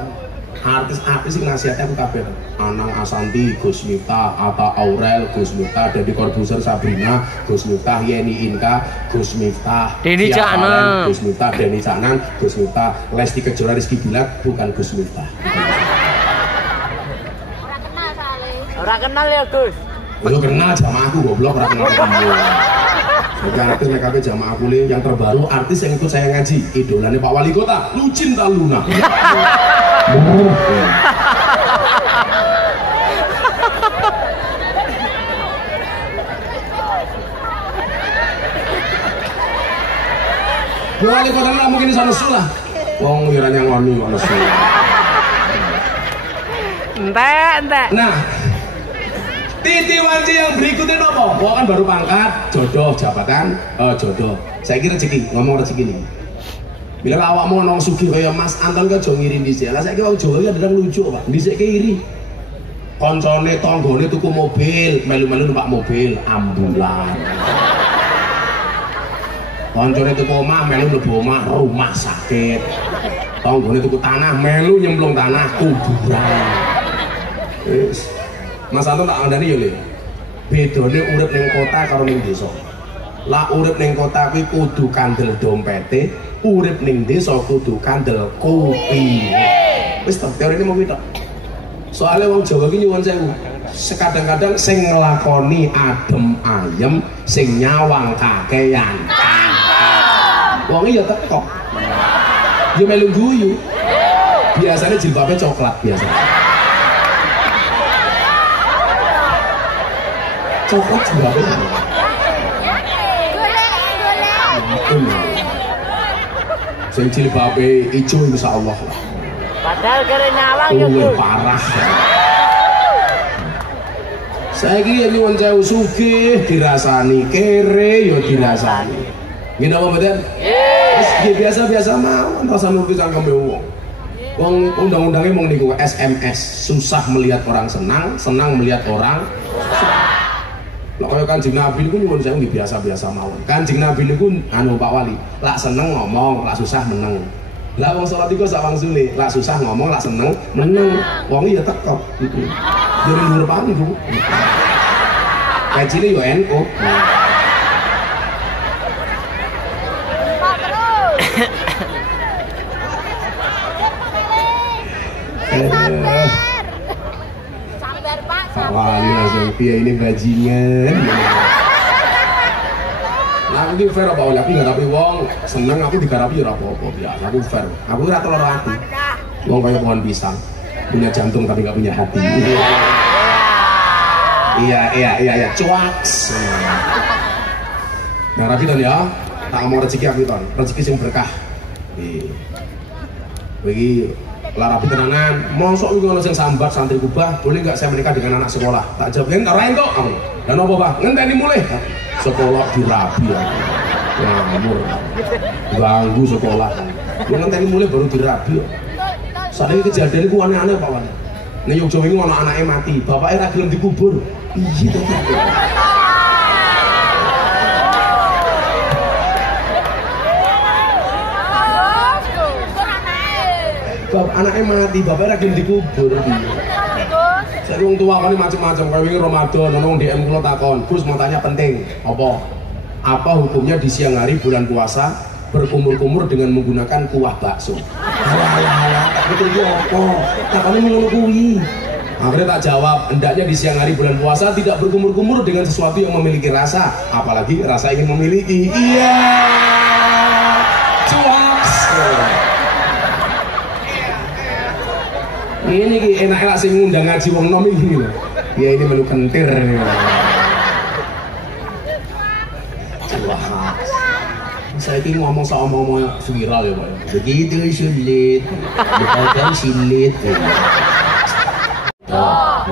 Artis-artis sing nasihatnya aku kabeh. Anang Asanti, Gus Miftah, Atta Aurel, Gus Miftah, Deddy Corbuzier, Sabrina, Gus Miftah, Yeni Inka, Gus Miftah, Denny Caknan, Gus Miftah, Denny Caknan, Gus Miftah, Lesti Kejora, Rizky Bilar, bukan Gus Miftah. Ora kenal ya Gus. Lu kenal jamaah aku goblok, ora kenal kamu. Jadi artis PKB jamaah kuliah yang terbaru, artis yang ikut saya ngaji, idolanya Pak Wali Kota, Lucinta Luna. Wali Kota nggak mungkin sana sulah. Wong wiranya ngoni kok nesu. Entek. Nah, Titi Wanci yang berikutnya nopo? Wah kan baru pangkat, jodoh, jabatan, jodoh. Saya kira rezeki, ngomong rezeki nih. Bila awak mau nong sugih kayak Mas Anton kan jauh ngirim di sini. Lah saya kira Jawa ya kadang lucu Pak. Di sini iri. Koncone tonggone tuku mobil, melu-melu numpak mobil ambulan. Koncone tuku omah, melu mlebu omah rumah sakit. Tonggone tuku tanah, melu nyemplung tanah kuburan. Wis. Mas Anton tak ngandani yo Le. Bedane urip ning kota karo ning desa. Lah urip ning kota kuwi kudu kandel dompete, urip ning desa kudu kandel kopi. Wis to, teorine mau pitok. Soale wong Jawa iki nyuwun sewu. Sekadang-kadang sing nglakoni adem ayem, sing nyawang kakean. Wong iya teko. Ya melu guyu. Biasanya jilbabnya coklat biasa. Coklat jilbabnya. Sing jilbabe ijo insyaallah. Padahal kere nyawang ya Gus. Parah. Saiki nyuwun sewu sugih dirasani, kere ya dirasani. Gini apa mboten? Nggih biasa-biasa mawon rasa nuruti cangkeme wong. Wong undang-undangnya mau niku SMS, susah melihat orang senang, senang melihat orang susah. Lah kaya Kanjeng Nabi niku nyuwun sewu nggih biasa-biasa mawon. Kanjeng Nabi niku anu Pak Wali, lak seneng ngomong, lak susah meneng. Lah wong salat iku sak wangsule, lak susah ngomong, lak seneng meneng. Wong ya tekop gitu. Dari dhuwur panggung. Kajine yo NU. Sabar Pak, Wali langsung piye ini bajingan. Nah, aku fair apa oleh aku ngarapi wong seneng aku digarapi ora apa-apa biasa aku fair. Aku ora telur hati. Wong kaya pohon pisang punya jantung tapi nggak punya hati. Iya, cuaks. Nah, rapi ton ya. Tak mau rezeki aku ton, rezeki sing berkah. Bagi lara tenanan, mosok iki ono sing sambat santri kubah, boleh nggak saya menikah dengan anak sekolah? Tak jawab, ora entuk kamu. Dan apa Pak? Ngenteni mulih. Sekolah dirabi ya. Ngawur. Ganggu sekolah. Ngenteni mulih baru dirabi. Saat ini kejadian itu aneh-aneh Pak Wan. Ning Yogyakarta iki ono anake mati, bapake ra gelem dikubur. Iya to. Anaknya mati, bapaknya lagi dikubur. Saya wong tua kan macam-macam, kayak wingi Ramadan, nong DM kula takon, Gus mau tanya penting, apa hukumnya di siang hari bulan puasa berkumur-kumur dengan menggunakan kuah bakso? Alah, tak betul iki apa? Takone ngono kuwi. Akhirnya tak jawab, hendaknya di siang hari bulan puasa tidak berkumur-kumur dengan sesuatu yang memiliki rasa, apalagi rasa ingin memiliki. Iya, cuaks. Ini enak-enak sing ngundang ngaji wong nom iki lho. Ya ini menu kentir. Wah. Saya ini ngomong sama viral ya Pak. Begitu sulit. Bukan silit.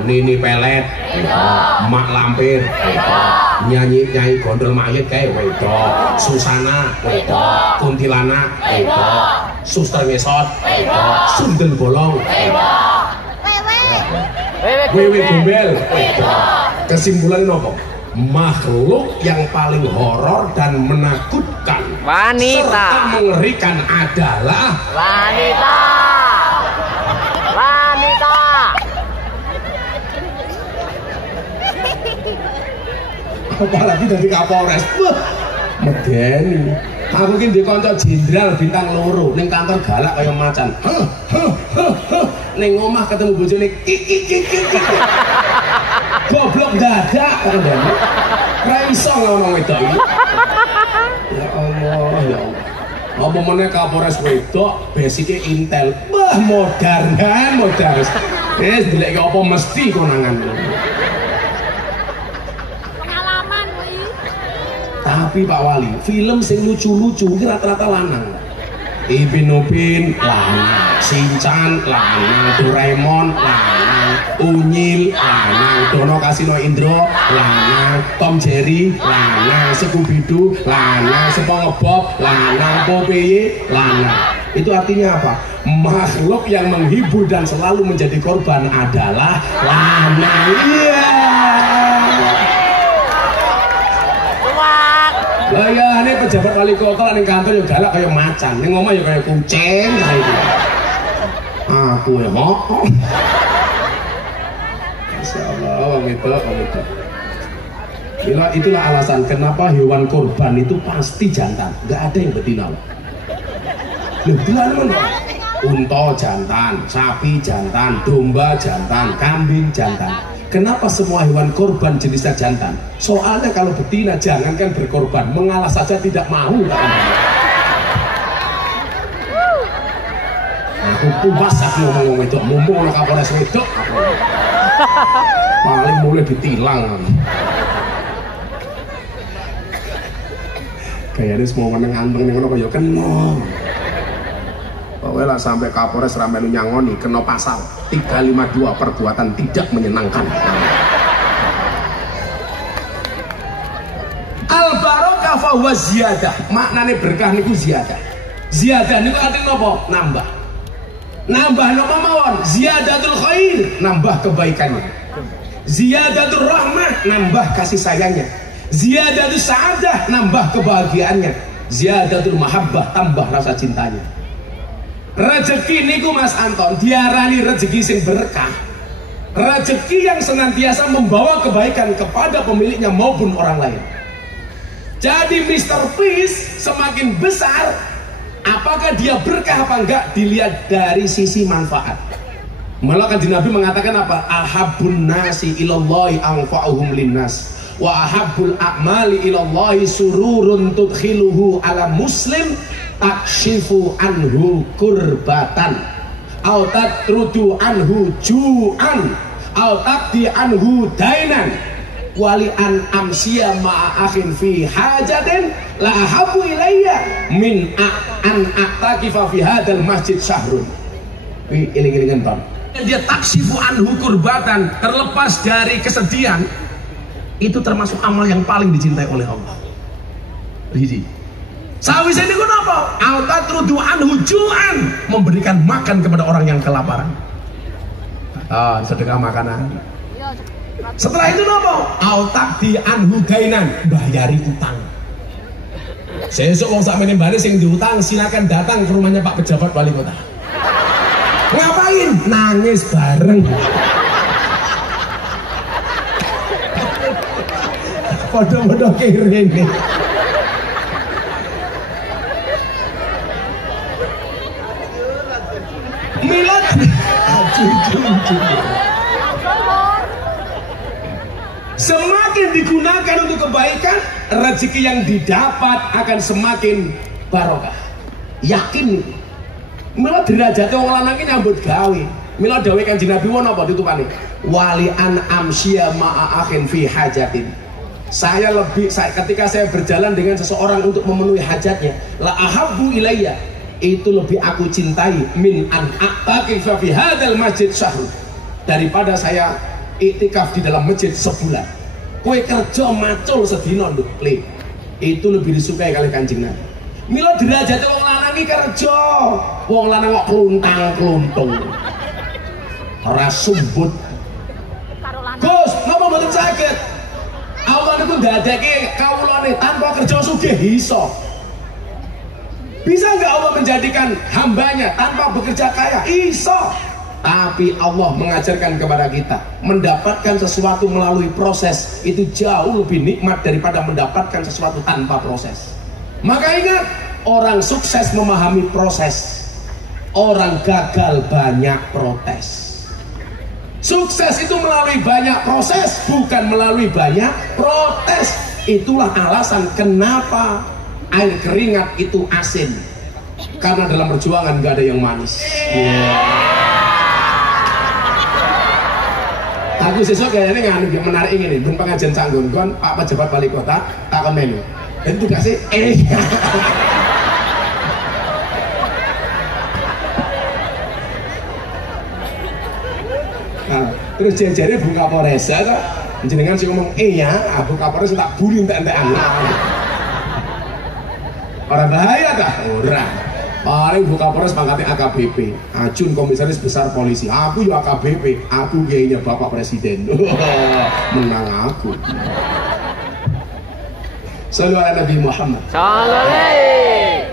Nini pelet. Mak lampir. Nyanyi gondol mayit kayak wedok. Susana wedok. Kuntilanak wedok. Suster ngesot, sundel bolong, wewe gombel. Kesimpulan apa? Makhluk yang paling horor dan menakutkan wanita serta mengerikan adalah wanita. Apalagi dari Kapolres. Medeni. Aku ki ndek kanca jenderal bintang loro ning kantor galak kaya macan. Ning omah ketemu bojone goblok dadak kandhane. Ora iso ngomong wedok iki. Ya Allah, ya Allah. Apa meneh Kapolres wedok basike intel. Wah, modern. Wis ndelok apa mesti konangan. Tapi Pak Wali, film sing lucu-lucu ini rata-rata lanang. Ipin Upin lanang, Shinchan lanang, Doraemon lanang, Unyil lanang, Dono Kasino Indro lanang, Tom Jerry lanang, Scooby-Doo lanang, SpongeBob lanang, Popeye lanang. Itu artinya apa? Makhluk yang menghibur dan selalu menjadi korban adalah lanang. Iya. Lah ya ini pejabat wali kota ning kantor yo galak kaya macan, ning omah yo kaya kucing saiki. Aku ya mau. Masyaallah, gitu. Itulah alasan kenapa hewan kurban itu pasti jantan, nggak ada yang betina. Loh, gimana? Unta jantan, sapi jantan, domba jantan, kambing jantan. Kenapa semua hewan korban jenisnya jantan? Soalnya kalau betina jangankan berkorban, mengalah saja tidak mau. Aku puas aku ngomong itu, mumpung ono Kapolres wedok. Paling mulai ditilang. Kayaknya semua meneng anteng ning ngono kaya kena. Pokoknya lah sampai Kapolres ramelu nyangoni kena pasal 352 perbuatan tidak menyenangkan. Al-Barokah berkah fahuwa ziyadah. Maknane berkah niku ziyadah. Ziyadah niku artinya apa? Nambah. Nambah napa mawon? Ziyadatul khair, nambah kebaikannya. Ziyadatul rahmah, nambah kasih sayangnya. Ziyadatul sa'adah, nambah kebahagiaannya. Ziyadatul mahabbah, tambah rasa cintanya. Rezeki niku Mas Anton diarani rezeki sing berkah. Rezeki yang senantiasa membawa kebaikan kepada pemiliknya maupun orang lain. Jadi Mr. Peace semakin besar, apakah dia berkah apa enggak dilihat dari sisi manfaat. Malah kan Nabi mengatakan apa? Ahabbun nasi ilallahi anfa'uhum linnas wa ahabbul a'mali ilallahi sururun tudkhiluhu ala muslim takshifu anhu kurbatan au tatrudu anhu ju'an au taqdi anhu dainan wali an amsiya ma'a akhin fi hajatin la ahabbu ilayya min an a'takifa fi hadal masjid syahrun. Iling-ilingan Tom. Dia taksifu anhu kurbatan, terlepas dari kesedihan, itu termasuk amal yang paling dicintai oleh Allah. Hiji. Sawise niku napa? Au tatrudu anhu ju'an, memberikan makan kepada orang yang kelaparan. Sedekah makanan. Setelah itu napa? Au taqdi anhu dainan, bayari utang. Sesuk wong sakmene mbane sing diutang silakan datang ke rumahnya Pak Pejabat Wali Kota. Ngapain? Nangis bareng. Podo-podo kiri nih. Milad. Semakin digunakan untuk kebaikan, rezeki yang didapat akan semakin barokah. Yakin nih. Mila derajate wong lanang iki nyambut gawe. Mila dawuh Kanjeng Nabi wono apa ditupane? Wali an amsya ma'a akhin fi hajatin. Ketika saya berjalan dengan seseorang untuk memenuhi hajatnya, la ahabbu ilayya, itu lebih aku cintai min an a'takifa fi hadzal masjid syahr, daripada saya iktikaf di dalam masjid sebulan. Kowe kerja macul sedina nduk, Le. Itu lebih disukai kali Kanjeng Nabi. Mila derajate wong lanang iki kerja. Wong lanang kok kluntang-kluntung. Ora sumbut. Gus, napa mboten saged? Allah niku ndadekake kawulane tanpa kerja sugih iso. Bisa nggak Allah menjadikan hambanya tanpa bekerja kaya? Iso. Tapi Allah mengajarkan kepada kita mendapatkan sesuatu melalui proses itu jauh lebih nikmat daripada mendapatkan sesuatu tanpa proses. Maka ingat, orang sukses memahami proses, orang gagal banyak protes. Sukses itu melalui banyak proses, bukan melalui banyak protes. Itulah alasan kenapa air keringat itu asin, karena dalam perjuangan gak ada yang manis. Aku sesuk kayaknya nganu menarik ini, ben pengajian Canggun kon Pak Pejabat Wali Kota tak komen. Itu gak sih? Nah, terus jari Bu Kapolres ya, jenengan sih ngomong ya, Bu Kapolres tak bully entek-entekan. Orang bahaya kah? Orang. Paling Bu Kapolres pangkatnya AKBP, Ajun Komisaris Besar Polisi. Aku ya AKBP, aku gayanya Bapak Presiden. Menang aku. Sallallahu alaihi Nabi Muhammad.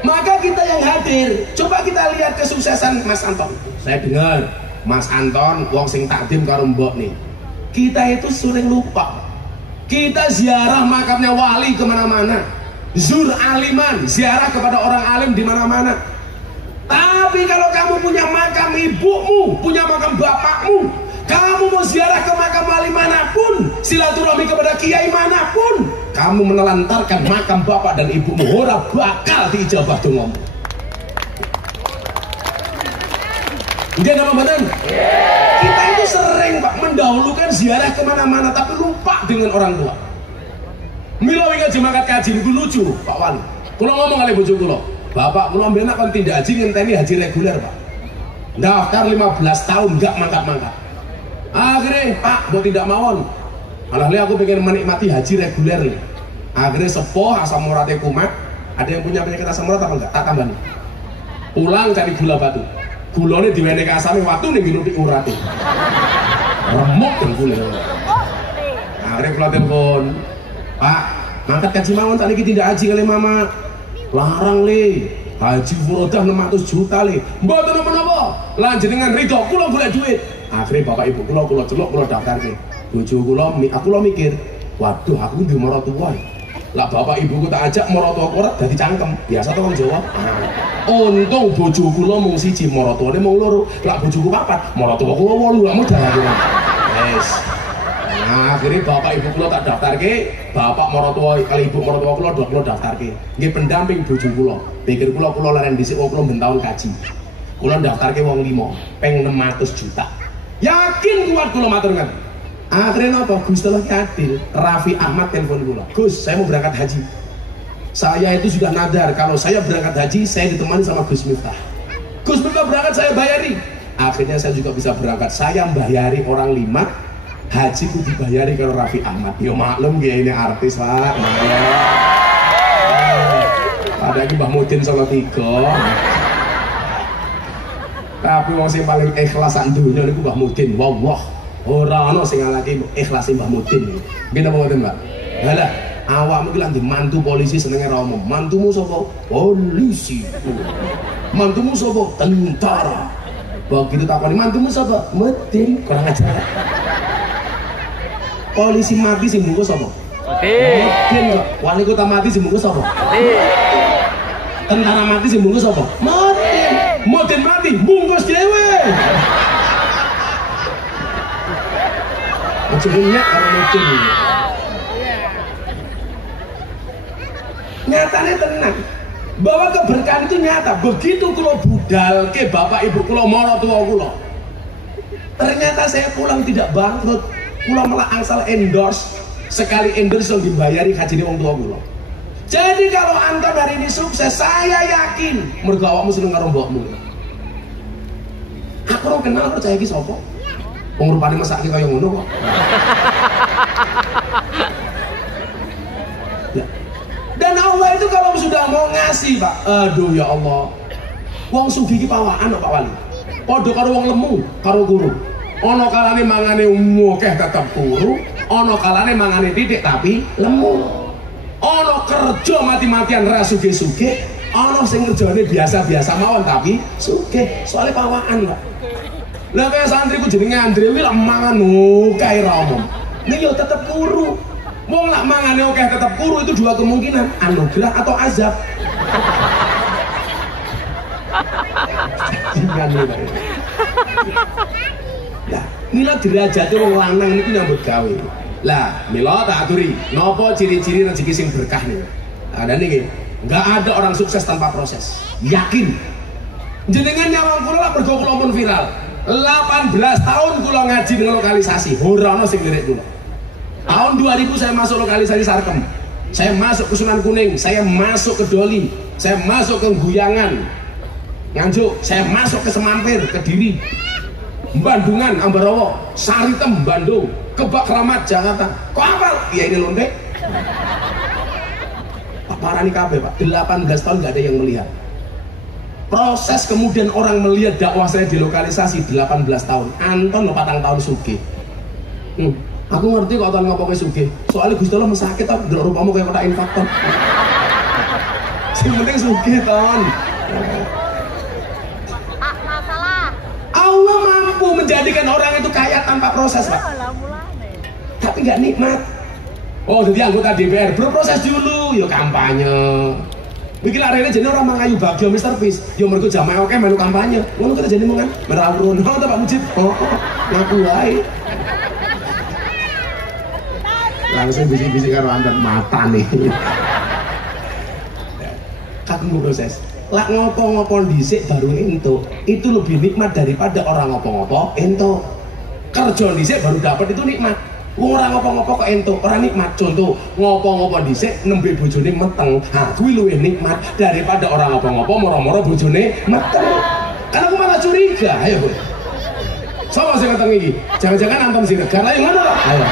Maka kita yang hadir, coba kita lihat kesuksesan Mas Anton. Saya dengar Mas Anton wong sing takdim karo mbok nih. Kita itu sering lupa. Kita ziarah makamnya wali kemana-mana, zur aliman, ziarah kepada orang alim di mana-mana. Tapi kalau kamu punya makam ibumu, punya makam bapakmu, kamu mau ziarah ke makam wali manapun, silaturahmi kepada kiai manapun, kamu menelantarkan makam bapak dan ibumu, ora bakal diijabah dongamu. Dia nama badan. Kita itu sering Pak mendahulukan ziarah kemana-mana tapi lupa dengan orang tua. Mila wingi jemakat kaji niku lucu Pak Wali. Kula ngomong kali bojo kula, Bapak kula mbenak kan tindak haji ngenteni haji reguler Pak. Daftar 15 tahun enggak mangkat-mangkat. Akhirnya Pak mau tidak mawon. Alhamdulillah aku pengen menikmati haji reguler nih. Akhirnya sepuh asam uratnya kumat. Ada yang punya penyakit asam urat apa enggak? Tak tambah nih. Pulang cari gula batu. Gulanya diwenek asame waktu nih minuti urate. Remuk dan gula. Akhirnya kula telepon, Pak, mangkat kaji mawon tadi tidak haji kali mama. Larang le. Haji furodah 600 juta le. Mboten napa-napa. Lan jenengan ridho kula golek duit. Akhirnya bapak ibu kula celuk kula daftarke. Bojo kula aku mikir, waduh aku ndi maratuwa. Lah bapak ibuku tak ajak maratuwa ora dadi cangkem. Biasa to wong Jawa. Untung bojo kula mung siji, maratuwane mung loro. Lah bojoku papat, maratuwa kula 8 lah modal aku. Wes. Nah, akhirnya bapak ibu kula tak daftarke, bapak maratuwa kali ibu maratuwa kula daftarke. Nggih pendamping bojo kula. Pikir kula leren dhisik kula ben taun kaji. Kula daftarke wong 5, peng 600 juta. Yakin kuat kula matur ngaten. Akhirnya napa Gusti Allah adil. Raffi Ahmad telepon kula. Gus, saya mau berangkat haji. Saya itu sudah nadar kalau saya berangkat haji saya ditemani sama Gus Miftah. Gus Miftah berangkat saya bayari. Akhirnya saya juga bisa berangkat. Saya bayari orang 5. Hajiku dibayari kalau Raffi Ahmad. Yo maklum gini artis Pak. Ada lagi Mbah Mudin sama 3. Tapi wong sing paling ikhlas sak dunya niku Mbah Mudin. Wallah, ora ana sing ngalahke ikhlas Mbah Mudin. Nggih napa mboten, Mbak? Halah, awakmu iki lak mantu polisi senenge ra omong. Mantumu sapa? Polisi. Mantumu sapa? Tentara. Begitu takoni mantumu sapa? Mudin. Kurang ajar. Polisi mati sing bungkus sapa? Mudin kok. Wali kota mati sing bungkus sapa? Tentara mati sing bungkus sapa? Mudin. Mudin mati bungkus dhewe. Ujungnya karo Mudin. Nyatanya tenang bahwa keberkahan itu nyata. Begitu kula budal ke bapak ibu kula maratuwa kula, ternyata saya pulang tidak bangkrut. Kula malah angsal endorse. Sekali endorse yang dibayari haji wong tua kula. Jadi kalau Anton hari ini sukses, saya yakin mergo awakmu seneng karo mbokmu. Aku ora kenal percaya iki sapa. Wong rupane mesake kaya ngono kok. Ya. Dan Allah itu kalau sudah mau ngasih, Pak. Aduh ya Allah. Wong sugih iki pawaan Pak Wali. Padha karo wong lemu, karo guru. Ana kalane mangane akeh tetep kuru, ana kalane mangane titik tapi lemu. Ana kerja mati-matian ra sugih-sugih, ana sing kerjane biasa-biasa mawon tapi sugih. Soale pawaan, Pak. Lah kaya santriku jenenge Andre kuwi lak mangan akeh ra omong. Ning yo tetep kuru. Wong lak mangane akeh tetep kuru itu dua kemungkinan, anugerah atau azab. Lah, mila derajate wong lanang niku nyambut gawe. Lah, mila tak aturi, napa ciri-ciri rezeki sing berkah niku? Ada niki, enggak ada orang sukses tanpa proses. Yakin. Jenengan nyawang kula lak mergo kula pun viral. 18 tahun kula ngaji dengan lokalisasi, ora ana sing lirik kula. Tahun 2000 saya masuk lokalisasi Sarkem. Saya masuk ke Sunan Kuning, saya masuk ke Doli, saya masuk ke Guyangan, Nganjuk, saya masuk ke Semampir, ke Diri, Bandungan, Ambarawa, Saritem, Bandung, Kebak Kramat, Jakarta. Kok apa? Ya ini lontek. Pak Parani KB, Pak. 18 tahun nggak ada yang melihat. Proses kemudian orang melihat dakwah saya di lokalisasi 18 tahun. Anton 4 tahun sugih. Aku ngerti kok tahun ngopoknya sugih. Soalnya Gusti Allah mesakit tapi ndelok rupamu kayak kotak infaktor. Sing penting sugih, Ton. Masalah. Allah mampu menjadikan orang itu kaya tanpa proses, Pak. Tapi nggak nikmat. Oh, jadi anggota DPR berproses dulu, yo kampanye. Bikin arene jadi orang mangayu bagyo Mr. Peace. Yo mergo jamaah oke melu kampanye. Ngono kita jadi mangan merawuh to Pak Mujib. Oh, ngaku wae. Langsung bisik-bisik karo Anton mata nih. Kakung proses. Lak ngopo-ngopo dhisik baru entuk. Itu lebih nikmat daripada orang ngopo-ngopo entuk. Kerja dhisik baru dapat itu nikmat. Orang ngopo-ngopo kok entuk, orang nikmat. Contoh, ngopo-ngopo dhisik nembe bojone meteng. Ha, kuwi luwih nikmat daripada orang ngopo-ngopo moro-moro bojone meteng. Kan aku malah curiga. Ayo, Bu. Sopo sing meteng iki? Jangan-jangan Anton Siregar. Ayo ngono. Ayo.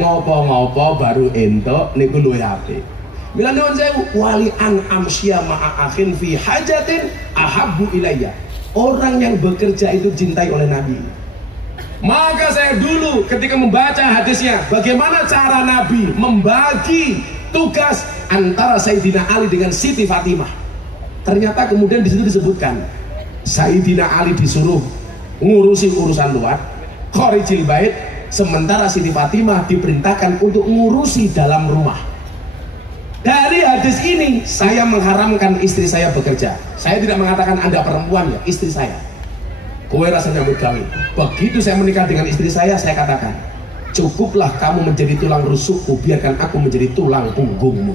ngopo-ngopo baru entuk niku luwih apik. Mila nuwun sewu, wali an amsya ma'a akhin fi hajatin ahabbu ilayya. Orang yang bekerja itu cintai oleh Nabi. Maka saya dulu ketika membaca hadisnya, bagaimana cara Nabi membagi tugas antara Sayyidina Ali dengan Siti Fatimah. Ternyata kemudian di situ disebutkan Sayyidina Ali disuruh ngurusi urusan luar, Khorijil Bait, sementara Siti Fatimah diperintahkan untuk ngurusi dalam rumah. Dari hadis ini saya mengharamkan istri saya bekerja. Saya tidak mengatakan Anda perempuan ya, istri saya. Kowe rasa nyambut gawe. Begitu saya menikah dengan istri saya katakan, cukuplah kamu menjadi tulang rusukku, biarkan aku menjadi tulang punggungmu.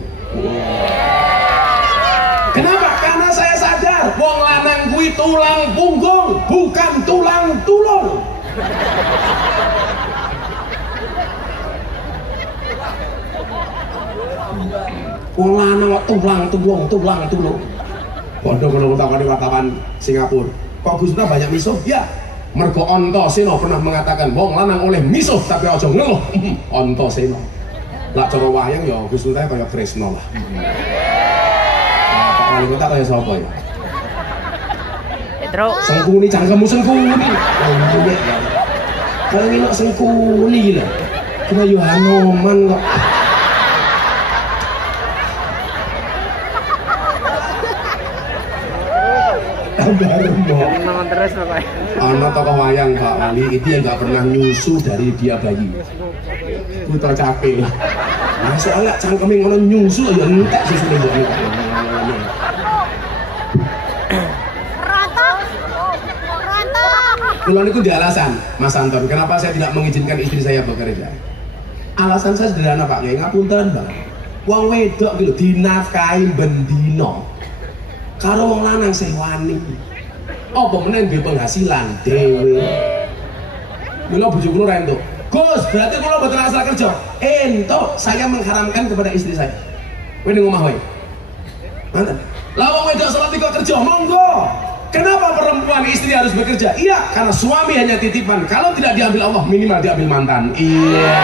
Kenapa? Karena saya sadar wong lanang kuwi tulang punggung, bukan tulang tulung. Wong lanang kok tulang tulung. Bodoh kalau takoni wartawan Singapura. Kok Gus Miftah banyak misuh? Ya, mergo Antasena pernah mengatakan wong lanang oleh misuh tapi aja ngeluh. Antasena. Lah cara wayang ya Gus Miftah kaya Kresna lah. Pak Wali Kota kaya sapa ya? Petro. Sengkuni cangkemmu sengkuni. Kalau nginok sengkuni lho. Kena yo Hanoman kok. Nonton terus Bapak. Anak tokoh wayang Pak Wali itu yang nggak pernah nyusu dari dia bayi. Putra capek. Nah soalnya cangkemnya ngono nyusu ya entek susu mbok niku. Kalau itu di alasan Mas Anton, kenapa saya tidak mengizinkan istri saya bekerja? Alasan saya sederhana Pak, nggih ngapunten Bang. Wong wedok gitu dinafkahi bendino. Karo wong lanang sewani. Apa meneh duwe penghasilan dhewe. Mila bojo kula ra entuk. Gus, berarti kula mboten asal kerja. Entuk, saya mengharamkan kepada istri saya. Kowe ning omah wae. Manten. Lah wong wedok salat kok kerja, monggo. Kenapa perempuan istri harus bekerja? Iya, karena suami hanya titipan. Kalau tidak diambil Allah, minimal diambil mantan. Iya.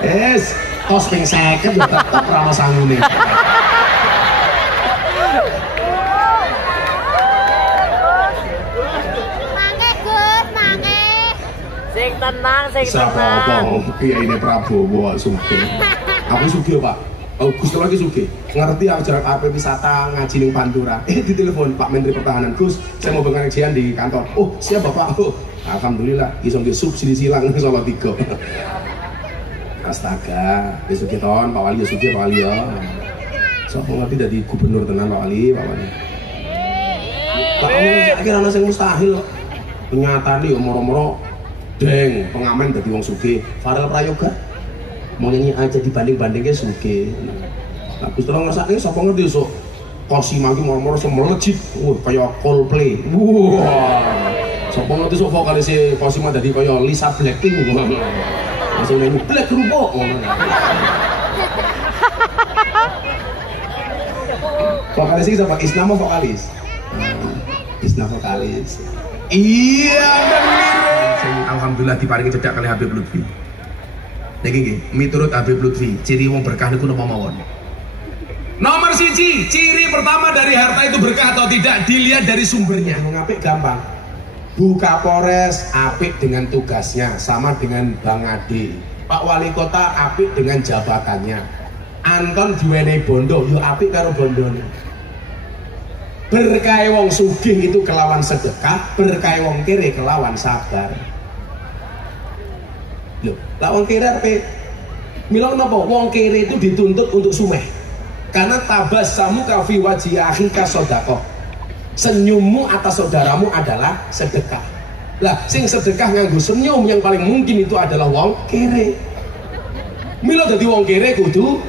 Yes, tos ping 50 yo tetep ra ono sanggune. Mangke Gus, mangke. Sing tenang, sing Sapa tenang. Kiai ini Prabowo sugih. Aku sugih, Pak. Oh, Gus lagi sugih. Ngerti ajaran AP wisata ngaji ning Pantura. Ditelepon Pak Menteri Pertahanan, Gus, saya mau pengajian di kantor. Oh, siap Bapak. Oh, alhamdulillah iso nggih subsidi silang Solo 3. Astaga, besok kita Pak Wali ya sugih Pak Wali ya. Sopo ngerti dari gubernur tenan Pak Wali. Pak kira ana sing mustahil kok. Nyatane yo moro-moro deng pengamen dadi wong sugih. Farel Prayoga mau nyanyi aja dibanding-bandingnya sugih. Nah, Gus terang ngrasake sapa ngerti sok kursi mangki moro-moro semelejit. Kaya Coldplay. Sapa ngerti sok vokalis Cosima dadi kaya Lisa Blackpink. Langsung nyanyi Black kerupuk. Vokalis iki sapa? Isna mau vokalis. Isna vokalis. Iya bener. Alhamdulillah diparingi cedak kali Habib Lutfi. Niki nggih, miturut Habib Lutfi, ciri wong berkah niku napa mawon? Nomor 1, ciri pertama dari harta itu berkah atau tidak dilihat dari sumbernya. Ngapik gampang. Bu Kapolres apik dengan tugasnya, sama dengan Bang Ade. Pak Wali Kota apik dengan jabatannya. Anton diwenehi bondo, yo apik karo bondone. Berkah wong sugih itu kelawan sedekah, berkah wong kere kelawan sabar. Loh, lah wong kere ape? Mila napa wong kere itu dituntut untuk sumeh. Karena tabassamu ka fi wajhi akhika sedekah. Senyummu atas saudaramu adalah sedekah. Lah sing sedekah nganggo senyum yang paling mungkin itu adalah wong kere. Mila dadi wong kere kudu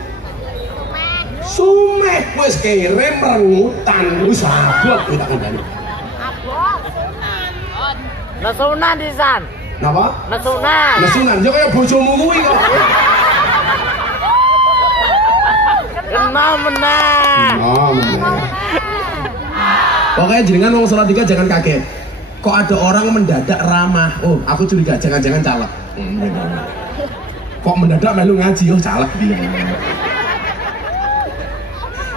sumeh, wis kere merengutan wis abot kita kandhani. Abot sunan. Nesunan di san. Napa? Nesunan. Nesunan yo kaya bojomu kuwi kok. Kenal menang. Oh, bener. Pokoknya jenengan wong salat 3 jangan kaget. kok ada orang mendadak ramah, oh aku curiga jangan-jangan caleg. Kok mendadak melu ngaji, oh caleg dia.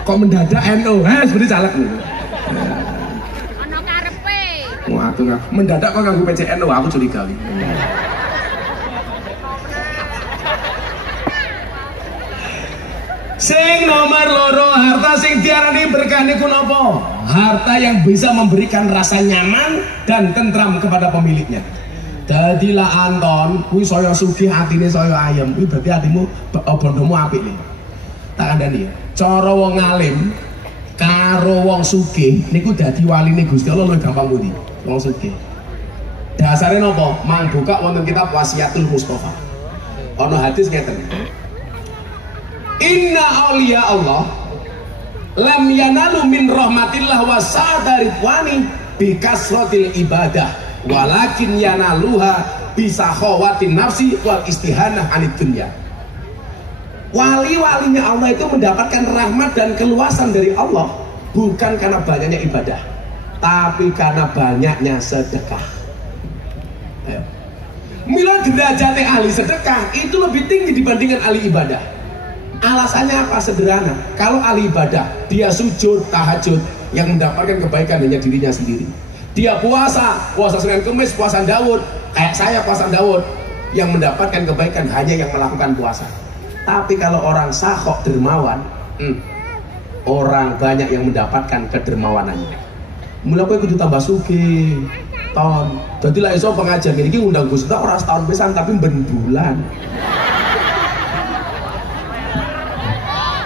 Kok mendadak NU, seperti caleg nih. Ono karepe. Wah, aku mendadak kok nganggo PCN, wah aku curiga. Sing nomor loro, harta sing diarani berkah niku napa? Harta yang bisa memberikan rasa nyaman dan tentram kepada pemiliknya. Dadilah Anton, kuwi saya sugih atine saya ayem, kuwi berarti atimu bondomu apik nih. Tak kandhani ya. Cara wong alim karo wong sugih niku dadi waline Gusti Allah luwih gampang pundi? Wong sugih. Dasare napa? Mang buka wonten kitab Wasiatul Mustofa. Ana hadis ngeten. Inna awliya Allah lam yanalu min rahmatillah wa sa'daridwani bi kasratil ibadah walakin yanaluha bi sakhawatin nafsi wal istihanah anid dunya. Wali-walinya Allah itu mendapatkan rahmat dan keluasan dari Allah bukan karena banyaknya ibadah, tapi karena banyaknya sedekah. Ayo. Mila derajatnya ahli sedekah itu lebih tinggi dibandingkan ahli ibadah. Alasannya apa? Sederhana. Kalau ahli ibadah, dia sujud, tahajud, yang mendapatkan kebaikan hanya dirinya sendiri. Dia puasa Senin Kemis, puasa Daud, kayak saya puasa Daud, yang mendapatkan kebaikan hanya yang melakukan puasa. Tapi kalau orang sakhok dermawan, orang banyak yang mendapatkan kedermawanannya. Mula kowe kudu tambah sugih, Ton. Dadi lek iso pengajian iki ngundang Gusti ora setahun pisan tapi ben bulan.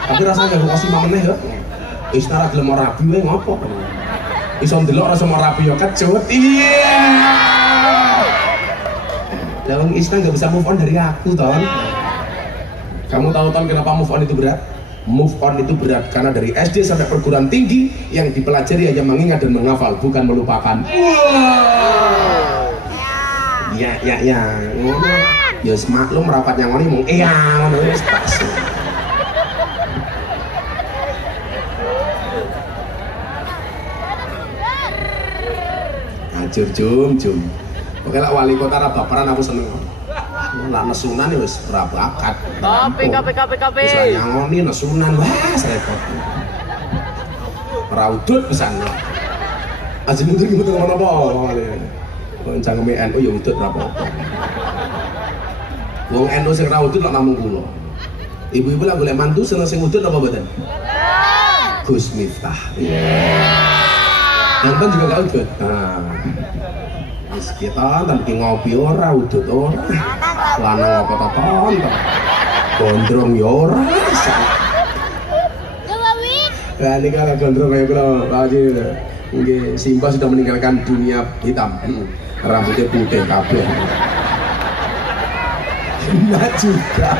Tapi rasanya gak kasih meneh ya. Wis ora gelem ora rabi wae ngopo. Iso ndelok rasa mau rabi ya kecut. Iya. Dalam Islam gak bisa move on dari aku, Ton. Kamu tahu Ton kenapa move on itu berat? Move on itu berat karena dari SD sampai perguruan tinggi yang dipelajari hanya mengingat dan menghafal, bukan melupakan. Ya. Ya semaklum rapatnya ngoni mung iya ngono wis pas. Jum. Oke lah wali kota ra baperan aku seneng. Lah nesunan wis ora bakat. Kopi. Wis nyangoni nesunan wes repot. Ora udut pisan. Aja mung iki metu ngono apa wale. Kok cangkeme NU ya udut ra apa-apa. Wong NU sing ra udut kok namung kula. Ibu-ibu lah golek mantu sing udut apa mboten? Gus Miftah. Nonton juga gak udut. Nah, wis kita tanpa ngopi ora udut ora. Lanang apa tonton. Gondrong ya ora. Nah, ini kalau gondrong kayak kula tadi nggih Simba sudah meninggalkan dunia hitam. Rambutnya putih kabeh. Nah juga.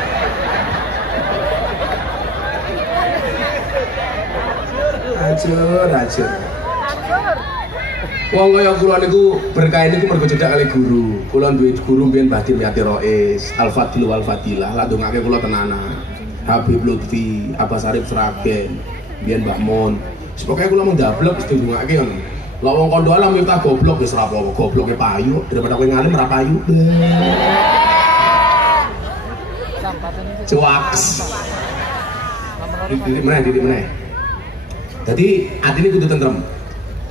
Acur. Wong kaya kula niku berkah niku mergo cedak kali guru. Kula duwe guru mbiyen Mbah Dimyati Rois, Al-Fadil wal Fadilah. Lah ndongake kula tenanan. Habib Lutfi, Abbas Arif Sragen, mbiyen Mbah Mun. Pokoke kula mung ndablek mesti ndongake ngono. Lah wong kondo alam Miftah goblok wis ora apa-apa, gobloke payu daripada kowe ngalim ora payu. Cuaks. Didik meneh. Jadi atine kudu tentrem.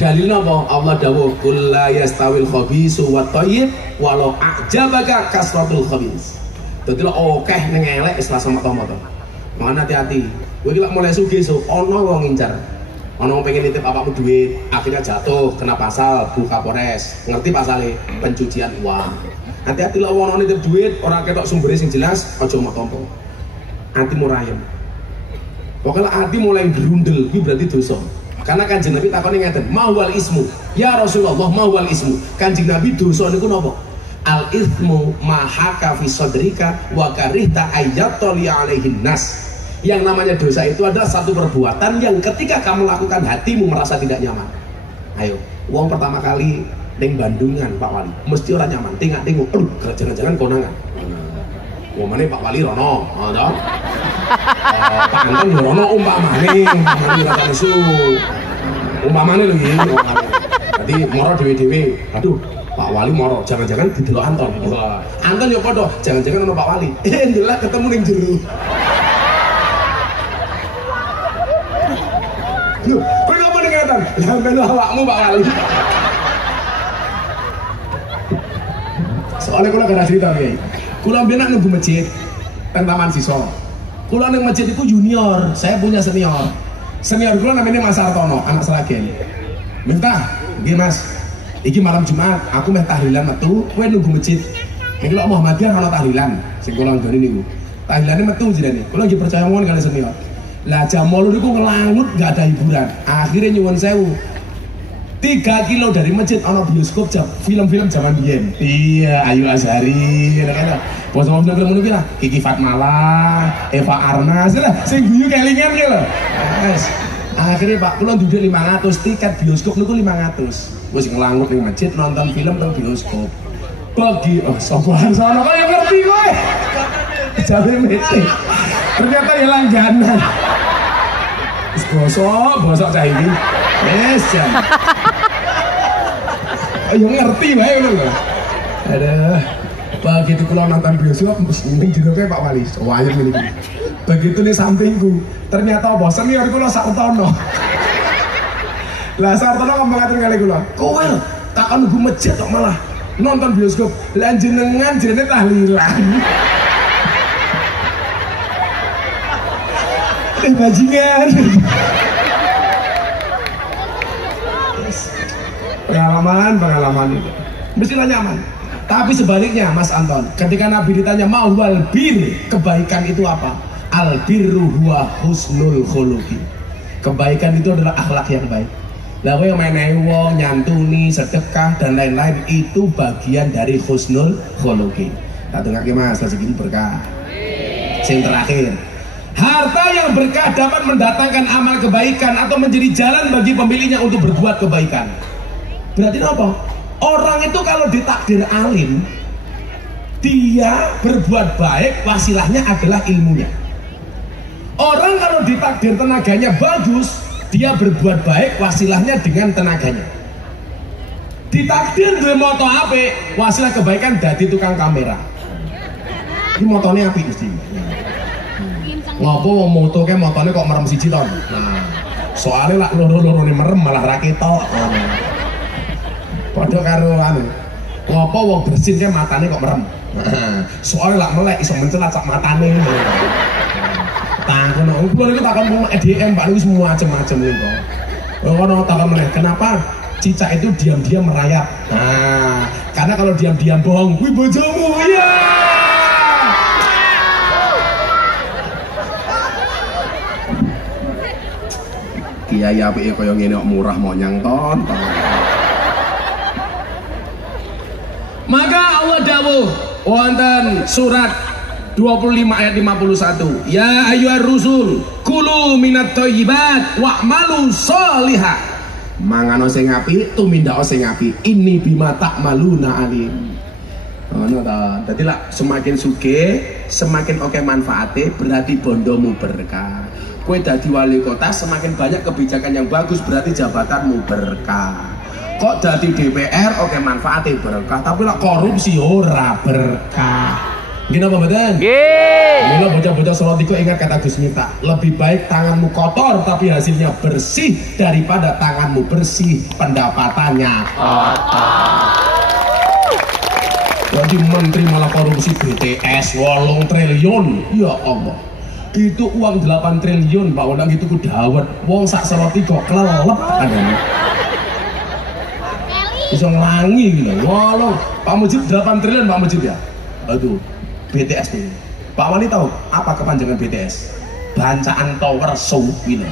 Dalilnya apa? Allah dawuh kul la yastawil khabisu wat thayyib walau a'jabaka kasratul khabis. Dadi lek akeh ning elek wis rasa mata-mata. Mangan hati-hati. Kowe iki lek mulai sugih ana wong ngincar. Ana wong pengen nitip apakmu duit, akhirnya jatuh kena pasal Bu Kapolres. Ngerti pasale pencucian uang. Hati-hati lek wong nitip duit ora ketok sumbere sing jelas, aja matompo. Atimu rayem. Pokoknya ati mulai gerundel, itu berarti dosa. Karena Kanjeng Nabi takoni ngeten, mahwal ismu. Ya Rasulullah, mahwal ismu. Kanjeng Nabi dosa niku napa? Al ismu mahaka fi sadrika wa karihta ayyatali alaihin nas. Yang namanya dosa itu adalah satu perbuatan yang ketika kamu lakukan hatimu merasa tidak nyaman. Ayo, wong pertama kali ning Bandungan Pak Wali, mesti orang nyaman. Tengok, jangan-jangan konangan. Wong meneh Pak Wali rono, ngono. Pak Anton yo rono umpamane rada nesu. Umpamane lho iki. Berarti moro dewe-dewe. Aduh, Pak Wali moro, jangan-jangan didelok Anton. Wah, Anton yo padha, jangan-jangan ono Pak Wali. Ndelok ketemu ning jero. Lho, kowe ngapa ning Anton? Lah melu awakmu Pak Wali. Soalnya kula gak ada cerita Kiai. Kula mbiyen nunggu masjid teng Taman Siso. Kula ning masjid itu junior, saya punya senior. Senior kula namanya Mas Sartono, anak Seragen. Minta, nggih Mas. Iki malam Jumat, aku meh tahlilan metu, kowe nunggu masjid. Iki lho Muhammadiyah ana tahlilan, sing kula nggone niku. Tahlilane metu jenenge. Kula nggih percaya mawon kali senior. Lah jam 8 niku ngelangut gak ada hiburan. Akhirnya nyuwun sewu. 3 kilo dari masjid ono bioskop film-film zaman biyen. Iya, Ayu Azhari, ngono-ngono. Bos-bos film ngono ki lah, Kiki Fatmala, Eva Arnas lah, sing guyu kelingan ki lho. Wes. Akhirnya Pak, kula nduduk 500 tiket bioskop niku 500. Wis ngelangut ning masjid nonton film nang bioskop. Bagi sokohan sono kok ya ngerti kowe. Jabe mete. Ternyata ya langganan. Wis bosok cah iki. Yes, jam. Ayo ngerti wae ngono lho. Aduh. Begitu kula nonton bioskop ning jero Pak Wali, wayang ngene iki. Begitu nih sampingku, ternyata apa? Senior kula Sartono. Lah Sartono ngomong ngaten kali kula. Kowe tak nunggu masjid kok malah nonton bioskop. Lah jenengan jenenge tahlilan. Bajingan. Pengalaman itu mestilah nyaman. Tapi sebaliknya Mas Anton, ketika Nabi ditanya mau wal bir, kebaikan itu apa? Al birru huwa husnul khuluqi. Kebaikan itu adalah akhlak yang baik. Lah kowe menehi wong, nyantuni, sedekah dan lain-lain itu bagian dari husnul khuluqi. Tak dengake Mas, rezeki berkah. Sing terakhir, harta yang berkah dapat mendatangkan amal kebaikan atau menjadi jalan bagi pemiliknya untuk berbuat kebaikan. Berarti apa? Orang itu kalau ditakdir alim, dia berbuat baik, wasilahnya adalah ilmunya. Orang kalau ditakdir tenaganya bagus, dia berbuat baik, wasilahnya dengan tenaganya. Ditakdir duwe moto apik, wasilah kebaikan dadi tukang kamera. Ini motonya apik mesti. Ngopo wong moto ke motone kok merem siji ton. Nah, soalnya lak loro-lorone merem malah ra ketok. Padha karo anu. Ngopo wong bersin ke matane kok merem. Soalnya lak melek iso mencelat sak matane. Takon kok niku takon wong EDM Pak niku semua macam-macam niku. Ono takon meneh, kenapa cicak itu diam-diam merayap? Nah, karena kalau diam-diam bohong, kuwi bojomu. Iya. Kiai apike kaya ngene kok murah mau nyangton. Maka Allah dawuh wonten surat 25 ayat 51. Ya ayyuhar rusul kulu minat thayyibat wa'malu sholihah. Mangano sing apik, tumindako sing apik. Ini bima ta'maluna alim. Ngono ta. Dadi lak semakin sugih, semakin oke manfaate, berarti bondomu berkah. Kue dadi wali kota, semakin banyak kebijakan yang bagus, berarti jabatanmu berkah. Kok dadi DPR oke manfaatnya berkah, tapi lah korupsi ora berkah. Gini apa betul? Gini bocah-bocah Solotiku ingat kata Gus Miftah, lebih baik tanganmu kotor tapi hasilnya bersih daripada tanganmu bersih pendapatannya kotor. Jadi menteri malah korupsi BTS 8 triliun, ya Allah. Itu uang 8 triliun Pak Undang itu ku dawet wong sak Solotiku kelelep adanya. Bisa ngelangi gitu. Walau Pak Mujib 8 triliun Pak Mujib ya. Aduh, BTS nih. Pak Wali tahu apa kepanjangan BTS? Bancaan Tower Show gitu.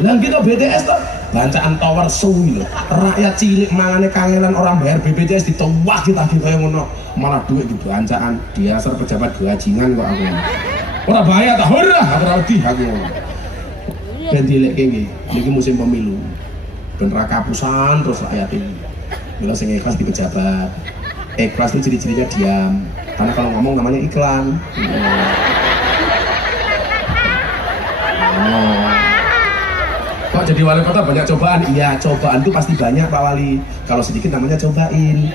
Lah kita BTS tuh bancaan Tower Show gitu. Rakyat cilik mangane kangenan orang bayar BPJS ditowah kita kayak ngono. Malah duit di bancaan diasar pejabat bajingan kok aku. Ora bahaya ta ora, ora wedi aku. Ben dilek kene iki musim pemilu. Ben ra kapusan terus rakyat ini. Mila sing ikhlas di pejabat. Ikhlas itu ciri-cirinya diam. Karena kalau ngomong namanya iklan. Kok jadi Jadi wali kota banyak cobaan. Iya, cobaan itu pasti banyak Pak Wali. Kalau sedikit namanya cobain.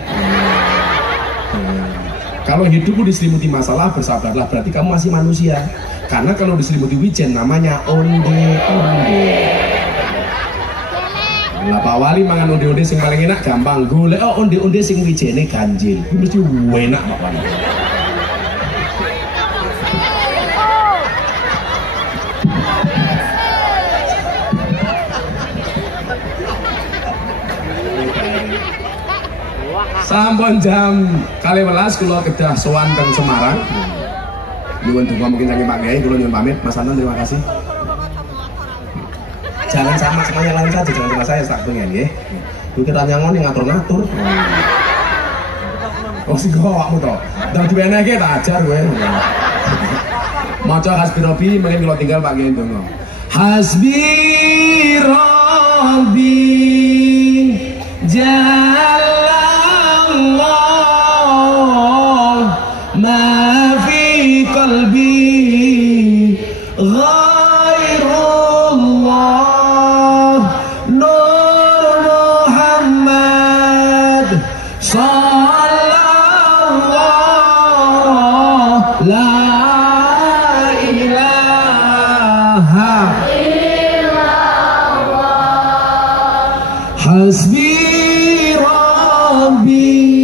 Kalau hidupmu diselimuti masalah, bersabarlah, berarti kamu masih manusia. Karena kalau diselimuti wijen namanya onde-onde. Lah Pak Wali mangan onde-onde sing paling enak gampang. Golek onde-onde sing wijene ganjil. Itu mesti enak Pak Wali. Sampun jam 12 kula kedah sowan teng Semarang. Nyuwun donga mungkin saking Pak Kiai, kula nyuwun pamit. Mas Anton terima kasih. Jangan sama yang lain saja, jangan sama saya tak pengen nggih. Kuwi kita nyangoni ngatur-ngatur. Oh sing awakmu to. Dadi enake tak ajar kowe. Maca hasbi rabbi mungkin kula tinggal Pak Kiai donga. Hasbi rabbi ما في قلبي غير الله نور محمد صلى الله لا إله إلا الله حسبي ربي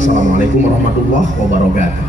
Assalamualaikum warahmatullahi wabarakatuh.